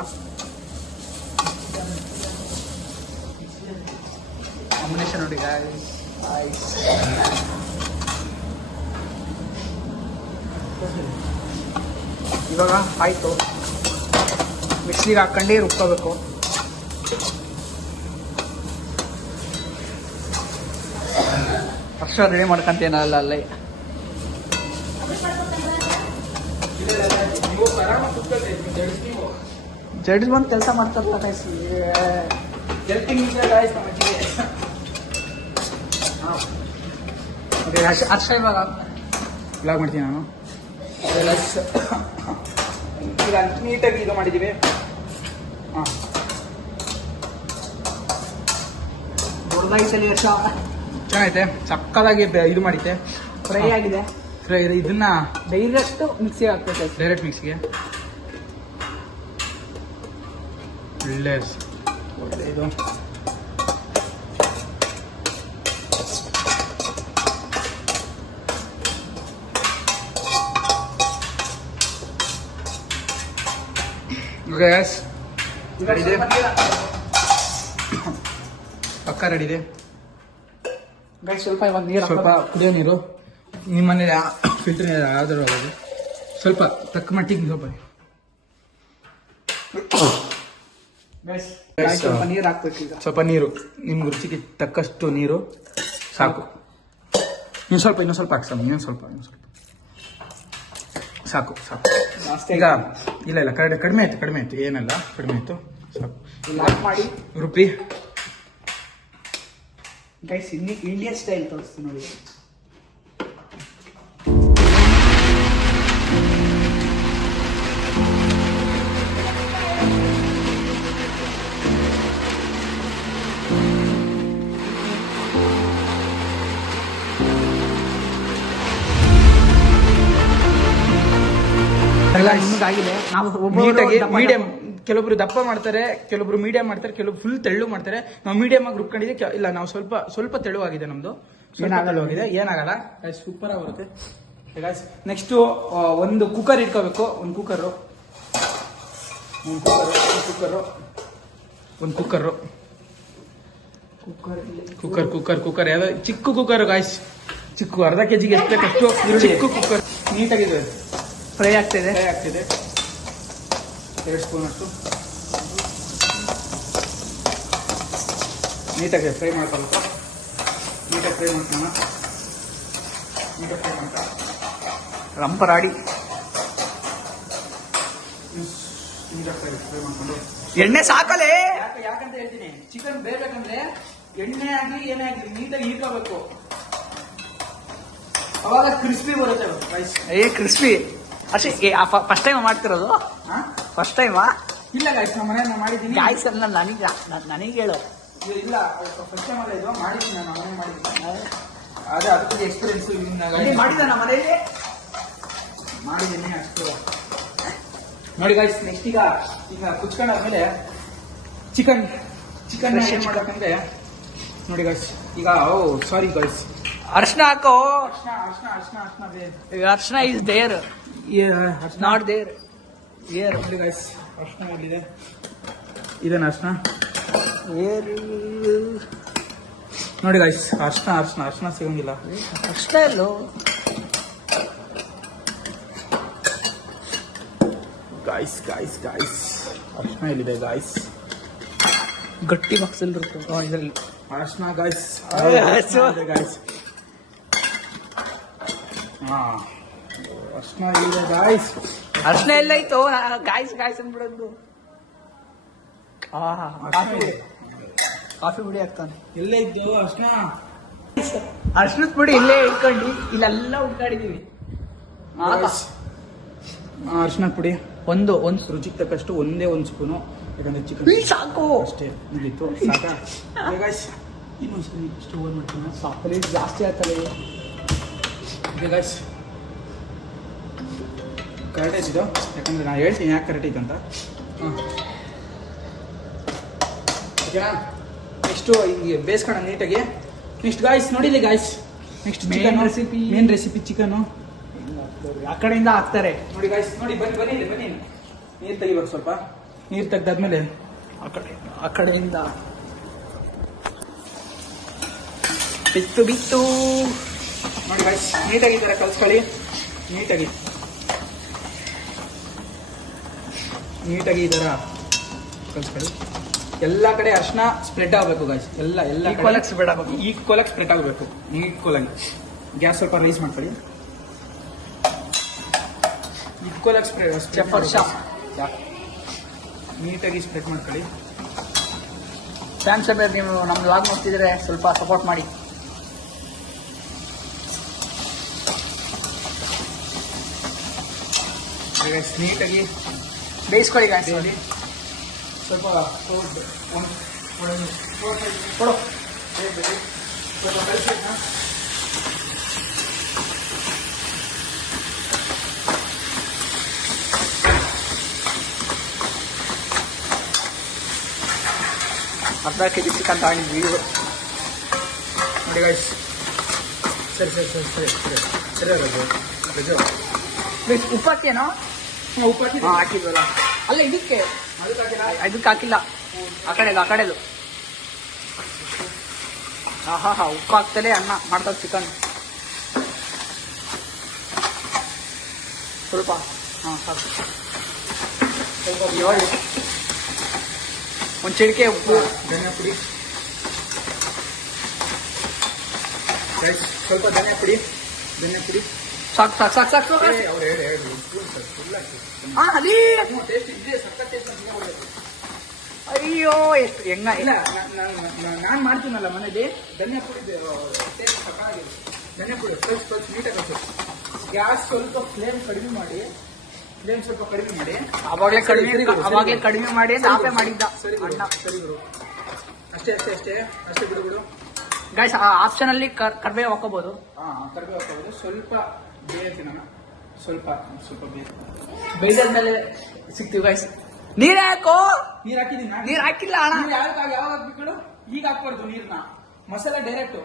ಕಾಂಬಿನೇಷನ್ ನೋಡಿ ಗೈಸ್. ಇವಾಗ ಆಯ್ತು. ಮಿಕ್ಸಿಗೆ ಹಾಕೊಂಡು ರುಬ್ಕೋಬೇಕು. ಅಷ್ಟು ರೆಡಿ ಮಾಡ್ಕೊಂತೇನಲ್ಲ ಅಲ್ಲೇ. ಜಡ್ಜ್ ಬಂದು ಕೆಲಸ ಮಾಡ್ತಾರಲ್ಲ ಗೈಸ್. ಅರ್ಷ ಇವಾಗ ಬ್ಲಾಗ್ ಮಾಡ್ತೀನಿ ನಾನು. ಈಗ ನೀಟಾಗಿ ಇದು ಮಾಡಿದ್ದೀವಿ. ಹಾಂ ದೊಡ್ಡದಾಗಿ ಅರ್ಷ ಚೆನ್ನಾಗೈತೆ. ಸಕ್ಕದಾಗಿ ಇದು ಮಾಡಿದ್ದೆ. ಫ್ರೈ ಆಗಿದೆ. ಫ್ರೈ ಇದನ್ನ ಡೈರೆಕ್ಟ್ ಮಿಕ್ಸಿಗೆ ಹಾಕ್ಬೇಕು. ಡೈರೆಕ್ಟ್ ಮಿಕ್ಸಿಗೆ ಒಳ್ಳೆ ಇದು. ಗ್ಯಾಸ್ ರೆಡಿ ಇದೆ, ಪಕ್ಕ ರೆಡಿ ಇದೆ. ಸ್ವಲ್ಪ ಇವಾಗ ನೀರು, ಸ್ವಲ್ಪ ಕುಡಿಯೋ ನೀರು. ನಿಮ್ಮ ಮನೇಲಿ ಫಿಲ್ಟರ್ ನೀರು ಯಾವ್ದಾರು ಆಗೋದು. ಸ್ವಲ್ಪ ತಕ್ಕ ಮಟ್ಟಿಗೆ ಸ್ವಲ್ಪ ಸ್ವಲ್ಪ ನೀರು ಹಾಕ್ಬೇಕು. ಈಗ ಸ್ವಲ್ಪ ನೀರು, ನಿಮ್ಗೆ ರುಚಿಗೆ ತಕ್ಕಷ್ಟು ನೀರು ಸಾಕು. ಇನ್ನೊಂದು ಸ್ವಲ್ಪ ಹಾಕ್ಸಮ್ಮ. ಇನ್ನೊಂದು ಸ್ವಲ್ಪ ಸಾಕು. ಈಗ ಇಲ್ಲ ಕಡಿಮೆ ಆಯ್ತು. ಏನಲ್ಲ, ಕಡಿಮೆ ಆಯ್ತು. ಸಾಕು. ಲಾಕ್ ಮಾಡಿ ರುಬ್ಬಿ ಗೈಸ್ ಇಂಡಿಯನ್ ಸ್ಟೈಲ್ ತೋರಿಸ್ತೀನಿ ನೋಡಿ. ನಿಮಗಾಗಿದೆ. ನಾವು ನೀಟಾಗಿ ಮೀಡಿಯಂ, ಕೆಲವೊಬ್ರು ದಪ್ಪ ಮಾಡ್ತಾರೆ, ಕೆಲವೊಬ್ರು ಮೀಡಿಯಂ ಮಾಡ್ತಾರೆ, ಕೆಲವೊಬ್ರು ಫುಲ್ ತೆಳ್ಳು ಮಾಡ್ತಾರೆ. ನಾವು ಮೀಡಿಯಂ ಆಗಿ ರುಬ್ಕೊಂಡಿದ್ದೀವಿ. ಇಲ್ಲ, ನಾವು ಸ್ವಲ್ಪ ತೆಳುವಾಗಿದೆ ನಮ್ದು, ತೆಳುವಾಗಿದೆ, ಏನಾಗಲ್ಲ, ಸೂಪರ್ ಆಗಿ ಬರುತ್ತೆ. ನೆಕ್ಸ್ಟ್ ಒಂದು ಕುಕ್ಕರ್ ಇಟ್ಕೋಬೇಕು. ಒಂದು ಕುಕ್ಕರು ಯಾವ್ದು ಚಿಕ್ಕ ಕುಕ್ಕರ್ ಗಾಯ್ಸ್, ಚಿಕ್ಕ ಅರ್ಧ ಕೆಜಿಗೆ ಎಷ್ಟು ಬೇಕಷ್ಟು ಚಿಕ್ಕ ಕುಕ್ಕರ್. ನೀಟಾಗಿದೆ, ಫ್ರೈ ಆಗ್ತಿದೆ. 2 ಸ್ಪೂನ್ ಅಷ್ಟು ನೀಟಾಗಿ ಫ್ರೈ ಮಾಡ್ಕೊಳ್ಬೇಕು. ನೀಟಾಗಿ ಫ್ರೈ ಮಾಡ್ಕೊಳ್ಳೋಣ. ರಂಪರಾಡಿ ಫ್ರೈ ಮಾಡ್ಕೊಂಡು ಎಣ್ಣೆ ಸಾಕಲೇ. ಯಾಕಂತ ಹೇಳ್ತೀನಿ, ಚಿಕನ್ ಬೇಕಂದ್ರೆ ಎಣ್ಣೆ ಆಗ್ಲಿ ಏನೇ ಆಗ್ಲಿ ನೀಟಾಗಿ ಇಟ್ಕೋಬೇಕು, ಅವಾಗ ಕ್ರಿಸ್ಪಿ ಬರುತ್ತೆ ರೈಸ್. ಕ್ರಿಸ್ಪಿ ಅಷ್ಟೇ. ಫಸ್ಟ್ ಟೈಮ್ ಮಾಡ್ತಿರೋದು? ಫಸ್ಟ್ ಟೈಮಾ? ಇಲ್ಲ ಗಾಯ್ಸ್, ನಮ್ಮ ಮನೆ ಮಾಡಿದ್ದೀನಿ. ಗಾಯ್ಸ್ ಅಲ್ಲ, ನನಗೆ ಹೇಳು. ಇಲ್ಲ, ಫಸ್ಟ್ ಟೈಮ್ ಅಲ್ಲ ಇದು, ಮಾಡಿದ್ದೀನಿ ನಾನು, ಮನೆ ಮಾಡಿದ್ದೀನಿ. ಅದೇ ಅದಕ್ಕೆ ಎಕ್ಸ್ಪೀರಿಯನ್ಸ್ ಮಾಡಿದ ನಮ್ಮ ಮನೆಯಲ್ಲಿ ಮಾಡಿದ್ದೀನಿ ಅಷ್ಟು. ನೋಡಿ ಗಾಯ್ಸ್, ನೆಕ್ಸ್ಟ್ ಈಗ ಕುಚ್ಕೊಂಡಾದ್ಮೇಲೆ ಚಿಕನ್ ಏನ್ ಮಾಡ್ಬೇಕಂದ್ರೆ ನೋಡಿ ಗಾಯ್ಸ್, ಈಗ ಸಾರಿ ಗಾಯ್ಸ್, ಅರ್ಶನ ಹಾಕೋ. ಅರ್ಶನ ಅರ್ಶನ ಇಸ್ ದೇರ್, ನಾಟ್ ದೇರ್. ನೋಡಿ ಗಾಯ್ಸ್, ಅರ್ಶನ ಎಲ್ಲಿದೆ? ಇದೇನ ಅರ್ಶನ? ನೋಡಿ ಗಾಯ್ಸ್, ಅರ್ಶನ ಸಿಗಂಗಿಲ್ಲ. ಅರ್ಶನ ಎಲ್ಲೋ ಗಾಯ್ಸ್, ಅರ್ಶನ ಎಲ್ಲಿದೆ ಗಾಯ್ಸ್? ಗಟ್ಟಿ ಬಾಕ್ಸ್ ಅಲ್ಲಿ ಇರುತ್ತೆ ಇದರಲ್ಲಿ ಅರ್ಶನ ಗಾಯ್ಸ್. ಗಾಯ್ಸ್, ಅರ್ಶನ ಇದೆ ಗಾಯ್ಸ್. ಅರ್ಶನ ಎಲ್ಲ ಐತೋ? ಗಾಯ್ಸ್ ಅಂದ್ಬಿಡೋದು. ಕಾಫಿ ಪುಡಿ ಹಾಕ್ತಾನೆ. ಎಲ್ಲೇ ಇದ್ದು ಅರ್ಶನ? ಅರ್ಶನದ ಪುಡಿ ಇಲ್ಲೇ ಇಟ್ಕೊಂಡು ಇಲ್ಲೆಲ್ಲ ಹುಡ್ಕಾಡಿದೀವಿ. ಅರ್ಶನ ಪುಡಿ ಒಂದು ರುಚಿಗೆ ತಕ್ಕಷ್ಟು ಒಂದೇ 1 ಸ್ಪೂನು, ಯಾಕಂದ್ರೆ ಚಿಕನ್ ಸಾಕು ಅಷ್ಟೇ ಮುಗೀತು. ಸಾಕಾ ಗಾಯ್ಸ್? ಇನ್ನೊಂದ್ಸರಿ ಸ್ಟವ್ ಆನ್ ಮಾಡ್ತೀನಿ. ಸಾಕಲ್ಲಿ ಜಾಸ್ತಿ ಆಗ್ತದೆ ಗಾಯ್ಸ್. ಕರೆಕ್ಟ್ ಐತಿದು, ಯಾಕಂದ್ರೆ ನಾನು ಹೇಳ್ತೀನಿ ಯಾಕೆ ಕರೆಕ್ಟ್ ಐತೆ ಅಂತ. ಓಕೆನಾ? ನೆಕ್ಸ್ಟು ಹಿಂಗೆ ಬೇಯಿಸ್ಕೋಣ ನೀಟಾಗಿ. ನೆಕ್ಸ್ಟ್ ಗಾಯ್ಸ್ ನೋಡಿಲಿ guys, next chicken recipe, main recipe chicken. ಆ ಕಡೆಯಿಂದ ಹಾಕ್ತಾರೆ ನೋಡಿ ಗಾಯ್ಸ್, ನೋಡಿ ಬನ್ನಿ ನೀರು ತೆಗಿಬೇಕು. ಸ್ವಲ್ಪ ನೀರು ತೆಗ್ದಾದ್ಮೇಲೆ ಆ ಕಡೆಯಿಂದ ಬಿತ್ತು ನೋಡಿ ಗಾಯ್ಸ್, ನೀಟಾಗಿ ಈ ಥರ ಕಲ್ಸ್ಕೊಳ್ಳಿ. ನೀಟಾಗಿ ಈ ಥರ ಕಲ್ಸ್ಕೊಳ್ಳಿ. ಎಲ್ಲ ಕಡೆ ಅರ್ಶನ ಸ್ಪ್ರೆಡ್ ಆಗಬೇಕು ಗಾಯ್ಸ್. ಎಲ್ಲ ಸ್ಪ್ರೆಡ್ ಆಗಬೇಕು, ಈಕ್ವಲಾಗಿ ಸ್ಪ್ರೆಡ್ ಆಗಬೇಕು. ಈಕ್ವಲಾಗಿ ಗ್ಯಾಸ್ ಸ್ವಲ್ಪ ರೈಸ್ ಮಾಡ್ಕೊಳ್ಳಿ. ಈಕ್ವಲಾಗಿ ನೀಟಾಗಿ ಸ್ಪ್ರೆಡ್ ಮಾಡ್ಕೊಳ್ಳಿ. ಸ್ಯಾಮ್ ಸಬೇರ್, ನೀವು ನಮ್ಮ ಲಾಗ್ ನೋಡ್ತಿದ್ರೆ ಸ್ವಲ್ಪ ಸಪೋರ್ಟ್ ಮಾಡಿ. ನೀಟಾಗಿ ಬೇಯಿಸ್ಕೊಳ್ಳಿ ಗಾಯ್ಸ್. ಸ್ವಲ್ಪ ಕೊಡು, ಸ್ವಲ್ಪ ಕಲಿಸಿ. ಅರ್ಧ ಕೆಜಿ ಚಿಕನ್ ತಗೊಂಡಿದ್ವಿ ನೋಡಿ ಗಾಯ್ಸ್. ಸರಿ ಉಪ್ಪು ಹಾಕೇನೋ? ಉಪ್ಪು ಹಾಕಿದ್ವಲ್ಲ. ಅಲ್ಲ ಇದಕ್ಕೆ ಹಾಕಿಲ್ಲ, ಆ ಕಡೆದು. ಹಾ ಉಪ್ಪು ಹಾಕ್ತಲೇ ಅನ್ನ ಮಾಡ್ತಾವ ಚಿಕನ್. ಸ್ವಲ್ಪ ಸಾಕು. ಒಂದು ಚಿಟಿಕೆ ಉಪ್ಪು, ಧನಿಯಾ ಪುಡಿ, ಸ್ವಲ್ಪ ಧನಿಯಾ ಪುಡಿ. ಸಾಕು. ಅಯ್ಯೋ ಎಷ್ಟು ಹೆಂಗ ಇಲ್ಲ ನಾನು ಮಾಡ್ತೀನಲ್ಲ ಮನೇಲಿ ಧನ್ಯ ಪುಡಿ ಟೇಸ್ಟ್ ಸಕಾಗಿದೆ. ಧನ್ಯ ಪುಡಿ ಸ್ವಲ್ಪ ನೀಟಾಗಿ ಹಾಕು. ಗ್ಯಾಸ್ ಸ್ವಲ್ಪ ಫ್ಲೇಮ್ ಕಡಿಮೆ ಮಾಡಿ ಅವಾಗ್ಲೇ ಕಡಿಮೆ ಮಾಡಿ ಸಾಪೆ ಮಾಡಿದ್ದ ಸರಿ ಗುರು ಅಷ್ಟೇ ಬಿಡು ಗೈಸ್ ಆಪ್ಷನ್ ಅಲ್ಲಿ ಕರ್ಬೇವು ಹಾಕೋಬಹುದು. ಕರಿಬೇವು ಹಾಕೋಬಹುದು. ಸ್ವಲ್ಪ ಬೇಯಿಸ್ತೀನಿ ಸ್ವಲ್ಪ ಬೇಯ್ದಾದ್ಮೇಲೆ ಸಿಗ್ತೀವಿ ಗೈಸ್. ನೀರ್ ಹಾಕೋ. ನೀರ್ ಹಾಕಿದೀನಿ. ನೀರ್ ಹಾಕಿಲ್ಲ ಅಣ್ಣ. ಯಾವಾಗ ಹಾಕ್ಬೇಕು? ಈಗ ಹಾಕ್ಬಾರ್ದು ನೀರ್ನ. ಮಸಾಲೆ ಡೈರೆಕ್ಟ್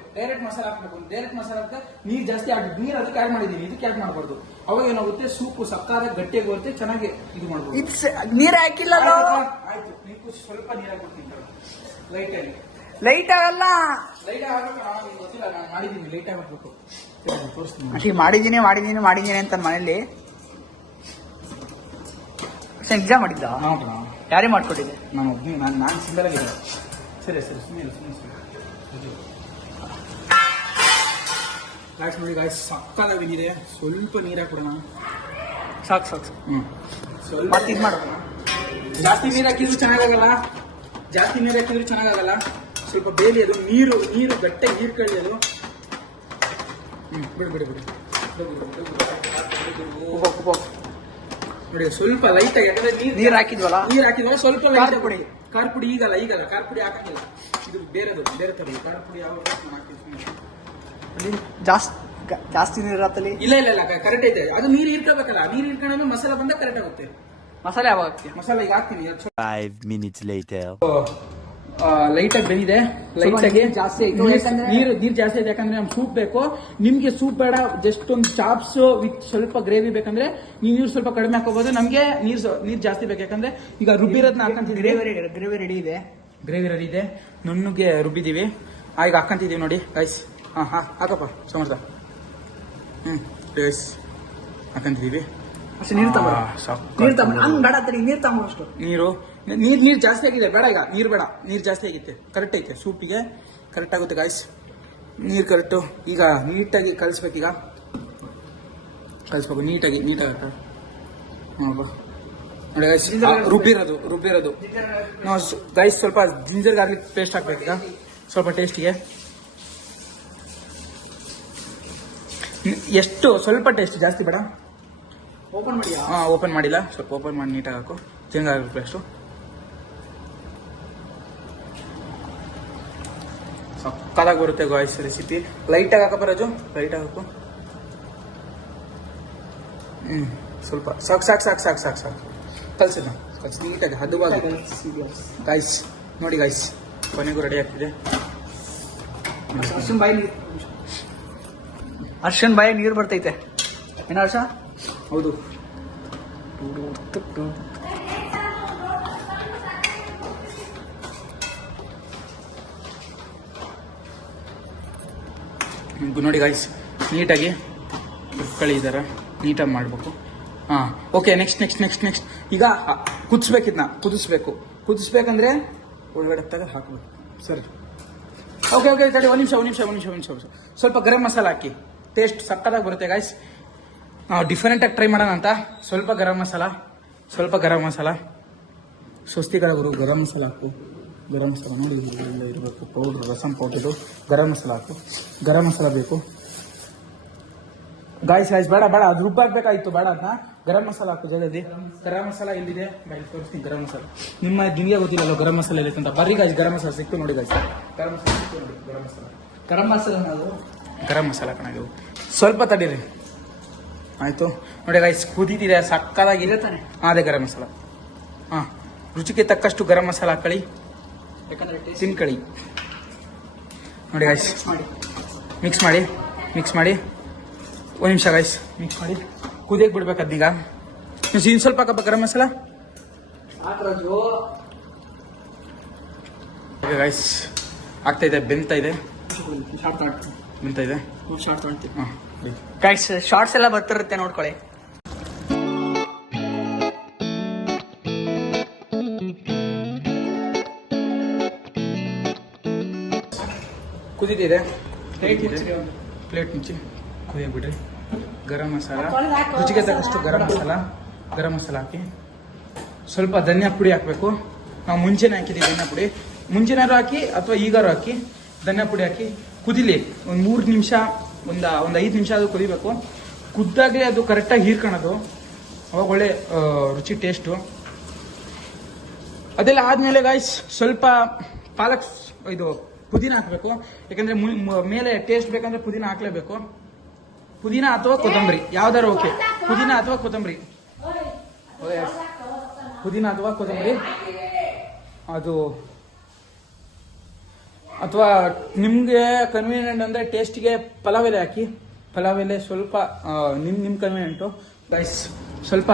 ಮಸಾಲೆ ಹಾಕ್ಬೇಕು. ಡೈರೆಕ್ಟ್ ಮಸಾಲೆ ಹಾಕಿದ್ರೆ ನೀರ್ ಜಾಸ್ತಿ ಆಗ್ಬೇಕು. ನೀರ್ ಅದಕ್ಕೆ ಆಡ್ ಮಾಡಿದೀನಿ, ಇದಕ್ಕೆ ಆಡ್ ಮಾಡಬಾರ್ದು. ಅವಾಗ ಏನಾಗುತ್ತೆ, ಸೂಪು ಸಕ್ಕಾದ ಗಟ್ಟಿಯಾಗಿ ಬರುತ್ತೆ, ಚೆನ್ನಾಗಿ ಇದು ಮಾಡ್ಬೋದು. ನೀರ್ ಹಾಕಿಲ್ಲ. ಆಯ್ತು, ನೀವು ಸ್ವಲ್ಪ ನೀರ್ ಹಾಕ್ಬಿಡ್ತೀನಿ ಲೈಟ್ ಆಗಲ್ಲ. ಲೈಟ್ ಆಗಬೇಕು. ಗೊತ್ತಿಲ್ಲ, ನಾನು ಮಾಡಿದೀನಿ. ಲೈಟ್ ಆಗಬೇಕು. ತೋರಿಸ್ತೀನಿ. ಮಾಡಿದೀನಿ ಅಂತ ಮನೇಲಿ ಎಕ್ಸಾಮ್ ಮಾಡಿದ್ದ. ಯಾರೇ ಮಾಡ್ಕೊಟ್ಟಿದ್ದೆ? ನಾನು ಸಿಂಗಲ್ ಆಗಿದ್ದೆ. ಸರಿ ಸುಮ್ಮನೆ ಗಾಯ್ಸ್ ನೋಡಿ ಗಾಯ್ಸ್, ಸಕ್ಕತ್ತಾಗಿ ಬಂದಿದೆ. ಸ್ವಲ್ಪ ನೀರು ಹಾಕ್ಬಿಡೋಣ. ಸಾಕು ಸ್ವಲ್ಪ ಇದು ಮಾಡೋಣ. ಜಾಸ್ತಿ ನೀರು ಹಾಕಿದ್ರು ಚೆನ್ನಾಗಲ್ಲ. ಸ್ವಲ್ಪ ಬೇಲಿ ಅದು ನೀರು ಗಟ್ಟೆ ನೀರು ಕಳಿಯೋದು. ಬಿಡು ನೋಡಿ, ಸ್ವಲ್ಪ ಲೈಟ್ ಆಗಿ. ಯಾಕಂದ್ರೆ ನೀರ್ ಹಾಕಿದ್ವಲ್ಲ ಸ್ವಲ್ಪ ಖಾರ ಪುಡಿ ಈಗಲ್ಲ ಖಾರ ಪುಡಿ ಹಾಕಂಗಿಲ್ಲ. ಇದು ಬೇರೆ ತರ ಖಾರ ಪುಡಿ ಯಾವ ಜಾಸ್ತಿ ನೀರು ಹಾಕಲಿ. ಇಲ್ಲ ಕರೆಕ್ಟ್ ಐತೆ. ಅದು ನೀರು ಇರ್ಕೋಬೇಕಲ್ಲ. ನೀರು ಇರ್ಕೊಂಡ್ರೆ ಮಸಾಲ ಬಂದ ಕರೆಕ್ಟ್ ಆಗುತ್ತೆ. ಮಸಾಲೆ ಯಾವಾಗ ಹಾಕ್ತೀಯ? ಮಸಾಲ ಈಗ ಹಾಕ್ತೀನಿ. 5 minutes later. ಲೈಟ್ ಆಗಿ ಬೆಂದಿದೆ. ಲೈಟ್ ಆಗಿ ಜಾಸ್ತಿ ಆಯ್ತು. ನೀರು ಜಾಸ್ತಿ ಇದೆ. ಯಾಕಂದ್ರೆ ನಮ್ಗೆ ಸೂಪ್ ಬೇಕು. ನಿಮ್ಗೆ ಸೂಪ್ ಬೇಡ, ಜಸ್ಟ್ ಒಂದು ಚಾಪ್ಸ್ ವಿತ್ ಸ್ವಲ್ಪ ಗ್ರೇವಿ ಬೇಕಂದ್ರೆ ನೀವು ನೀರು ಸ್ವಲ್ಪ ಕಡಿಮೆ ಹಾಕೋಬಹುದು. ನಮ್ಗೆ ನೀರ್ ಜಾಸ್ತಿ ಬೇಕು. ಯಾಕಂದ್ರೆ ಈಗ ರುಬ್ಬಿರೋದನ್ನ ಹಾಕಂತಿದ್ವಿ. ಗ್ರೇವಿ ರೆಡಿ ಇದೆ. ನುಣ್ಣಗೆ ರುಬ್ಬಿದೀವಿ. ಈಗ ಹಾಕಂತಿದೀವಿ ನೋಡಿ ಗೈಸ್. ಹಾಕಪ್ಪ ಸಮರ್ಥ. ಗೈಸ್ ಹಾಕಂತಿದೀವಿ. ಅಷ್ಟೇ. ನೀರು ತಗೊಂಡು ನೀರು ಜಾಸ್ತಿ ಆಗಿದೆ. ಬೇಡ ಈಗ ನೀರು ಜಾಸ್ತಿ ಆಗೈತೆ. ಕರೆಕ್ಟ್ ಐತೆ. ಸೂಪಿಗೆ ಕರೆಕ್ಟ್ ಆಗುತ್ತೆ ಗಾಯ್ಸ್. ನೀರು ಕರೆಕ್ಟು. ಈಗ ನೀಟಾಗಿ ಕಲಿಸ್ಬೇಕು. ನೀಟಾಗಿ ನೋಡಿ ಗೈಸ್. ರುಬ್ಬಿರೋದು ನಾವು ಗೈಸ್ ಸ್ವಲ್ಪ ಜಿಂಜರ್ ಗಾರ್ಲಿಕ್ ಪೇಸ್ಟ್ ಹಾಕ್ಬೇಕೀಗ, ಸ್ವಲ್ಪ ಟೇಸ್ಟಿಗೆ. ಎಷ್ಟು ಸ್ವಲ್ಪ ಟೇಸ್ಟ್, ಜಾಸ್ತಿ ಬೇಡ. ಓಪನ್ ಮಾಡಿಲ್ಲ. ಸ್ವಲ್ಪ ಓಪನ್ ಮಾಡಿ ನೀಟಾಗಿ ಹಾಕು. ಜಿಂಜರ್ ಗಾರ್ಲಿಕ್ ಪೇಸ್ಟು ಸಕ್ಕತ್ತಾಗಿ ಬರುತ್ತೆ ಗಾಯ್ಸ್ ರೆಸಿಪಿ. ಲೈಟಾಗಿ ಹಾಕಪ್ಪ ರಾಜು, ಲೈಟಾಗಿ ಹಾಕು. ಸ್ವಲ್ಪ ಸಾಕು. ಕಲ್ಸಿದ ನೀಟಾಗಿ ಹದವಾಗಿ ಗಾಯ್ಸ್. ನೋಡಿ ಗಾಯ್ಸ್, ಕೊನೆಗೂ ರೆಡಿ ಆಗ್ತಿದೆ. ಅರ್ಶನ್ ಬಾಯಿ ನೀರು ಬರ್ತೈತೆ. ಏನ ಹರ್ಷ? ಹೌದು. ನೋಡಿ ಗಾಯ್ಸ್, ನೀಟಾಗಿ ಉಟ್ಕೊಳ್ಳಿ. ಈ ಥರ ನೀಟಾಗಿ ಮಾಡಬೇಕು. ಓಕೆ. ನೆಕ್ಸ್ಟ್ ಈಗ ಕುದಿಸ್ಬೇಕಂದ್ರೆ ಒಳಗಡೆ ತೆಗೆದು ಹಾಕಬೇಕು. ಸರಿ, ಓಕೆ ತಡಿ. ಒಂದು ನಿಮಿಷ. ಸ್ವಲ್ಪ ಗರಂ ಮಸಾಲ ಹಾಕಿ. ಟೇಸ್ಟ್ ಸಕ್ಕತ್ತಾಗಿ ಬರುತ್ತೆ ಗಾಯ್ಸ್. ಡಿಫರೆಂಟಾಗಿ ಟ್ರೈ ಮಾಡೋಣ ಅಂತ. ಸ್ವಲ್ಪ ಗರಂ ಮಸಾಲ ಸ್ವಸ್ತಿಗಳ ಗುರು. ಗರಂ ಮಸಾಲ ಹಾಕು. ಗರಂ ಮಸಾಲ ನೋಡಿ ಎಲ್ಲ ಇರಬೇಕು. ಪೌಡ್ರ್, ರಸಂ ಪೌಡ್ರು, ಗರಂ ಮಸಾಲ ಹಾಕು. ಗರಂ ಮಸಾಲ ಬೇಕು ಗಾಯ್ಸ್. ಬೇಡ ಅದು ರುಬ್ಬಾಕ್ಬೇಕಾಯ್ತು. ಬೇಡ ಅದನ್ನ ಗರಂ ಮಸಾಲ ಹಾಕು ಜಲ್ದಿ. ಗರಂ ಮಸಾಲ ಎಲ್ಲಿದೆ ಗಾಯ್ಸ್? ತೋರಿಸ್ತೀನಿ. ಗರಂ ಮಸಾಲ ನಿಮ್ಮ ನಿಮಗೆ ಗೊತ್ತಿಲ್ಲಲ್ಲ ಗರಂ ಮಸಾಲ ಎಲ್ಲಿದೆ ಅಂತ. ಬರ್ರಿ ಗಾಯ್ಸ್, ಗರಂ ಮಸಾಲ ಸಿಕ್ತು ನೋಡಿ ಗಾಯ್ಸ್. ಗರಂ ಮಸಾಲ ಕಣವು. ಸ್ವಲ್ಪ ತಡೀರಿ ಆಯ್ತು. ನೋಡಿ ಗಾಯ್ಸ್, ಕುದೀತಿದೆ ಸಕ್ಕದಾಗಿದೆ ತಾನೆ. ಅದೇ ಗರಂ ಮಸಾಲ. ರುಚಿಗೆ ತಕ್ಕಷ್ಟು ಗರಂ ಮಸಾಲ ಹಾಕೊಳ್ಳಿ. ತಿನ್ಕೊಳ್ಳಿ. ನೋಡಿ ಗಾಯ್ಸ್, ಮಿಕ್ಸ್ ಮಾಡಿ. ಒಂದು ನಿಮಿಷ ಗಾಯ್ಸ್, ಮಿಕ್ಸ್ ಮಾಡಿ ಕುದಿಯಕ್ಕೆ ಬಿಡ್ಬೇಕು ಅದೀಗ. ಇನ್ನು ಸ್ವಲ್ಪ ಹಾಕಪ್ಪ ಗರಂ ಮಸಾಲ. ಗಾಯ್ಸ್ ಆಗ್ತಾ ಇದೆ, ಬೆಂತಾ ಇದೆ. ಗೈಸ್ ಶಾರ್ಟ್ಸ್ ಎಲ್ಲ ಬರ್ತಿರುತ್ತೆ ನೋಡ್ಕೊಳ್ಳಿ. ಕುದಿತಿದೆ. ಪ್ಲೇಟ್ ಮುಚ್ಚಿ ಕುದಿಯಕ್ಕೆ ಬಿಡ್ರಿ. ಗರಂ ಮಸಾಲ, ರುಚಿಗೆ ತಕ್ಕಷ್ಟು ಗರಂ ಮಸಾಲ ಹಾಕಿ. ಸ್ವಲ್ಪ ಧನಿಯಾ ಪುಡಿ ಹಾಕಬೇಕು. ನಾವು ಮುಂಚೆನೇ ಹಾಕಿದ್ದೀವಿ ಧನಿಯಾ ಪುಡಿ. ಮುಂಚೆನಾರು ಹಾಕಿ ಅಥವಾ ಈಗಾರು ಹಾಕಿ ಧನಿಯಾ ಪುಡಿ ಹಾಕಿ ಕುದಿಲಿ. ಒಂದು 3 ನಿಮಿಷ, ಒಂದು 5 ನಿಮಿಷ ಅದು ಕುದಿಬೇಕು. ಕುದ್ದಾಗಲೇ ಅದು ಕರೆಕ್ಟಾಗಿ ಹೀರ್ಕೊಳ್ಳೋದು, ಅವಾಗ ಒಳ್ಳೆ ರುಚಿ ಟೇಸ್ಟು. ಅದೆಲ್ಲ ಆದಮೇಲೆ ಗಾಯ್ಸ್ ಸ್ವಲ್ಪ ಪಾಲಕ್ ಇದು ಪುದೀನ ಹಾಕಬೇಕು. ಯಾಕಂದರೆ ಮೇಲೆ ಟೇಸ್ಟ್ ಬೇಕಂದ್ರೆ ಪುದೀನ ಹಾಕಲೇಬೇಕು. ಪುದೀನ ಅಥವಾ ಕೊತ್ತಂಬರಿ ಯಾವ್ದಾರು ಓಕೆ. ಪುದೀನ ಅಥವಾ ಕೊತ್ತಂಬರಿ, ಪುದೀನ ಅಥವಾ ಕೊತ್ತಂಬರಿ ಅದು. ಅಥವಾ ನಿಮಗೆ ಕನ್ವೀನಿಯೆಂಟ್ ಅಂದರೆ ಟೇಸ್ಟಿಗೆ ಪಲಾವ್ ಎಲೆ ಹಾಕಿ. ಪಲಾವ್ ಎಲೆ ಸ್ವಲ್ಪ ನಿಮ್ಮ ಕನ್ವೀನಿಯೆಂಟು ಗೈಸ್. ಸ್ವಲ್ಪ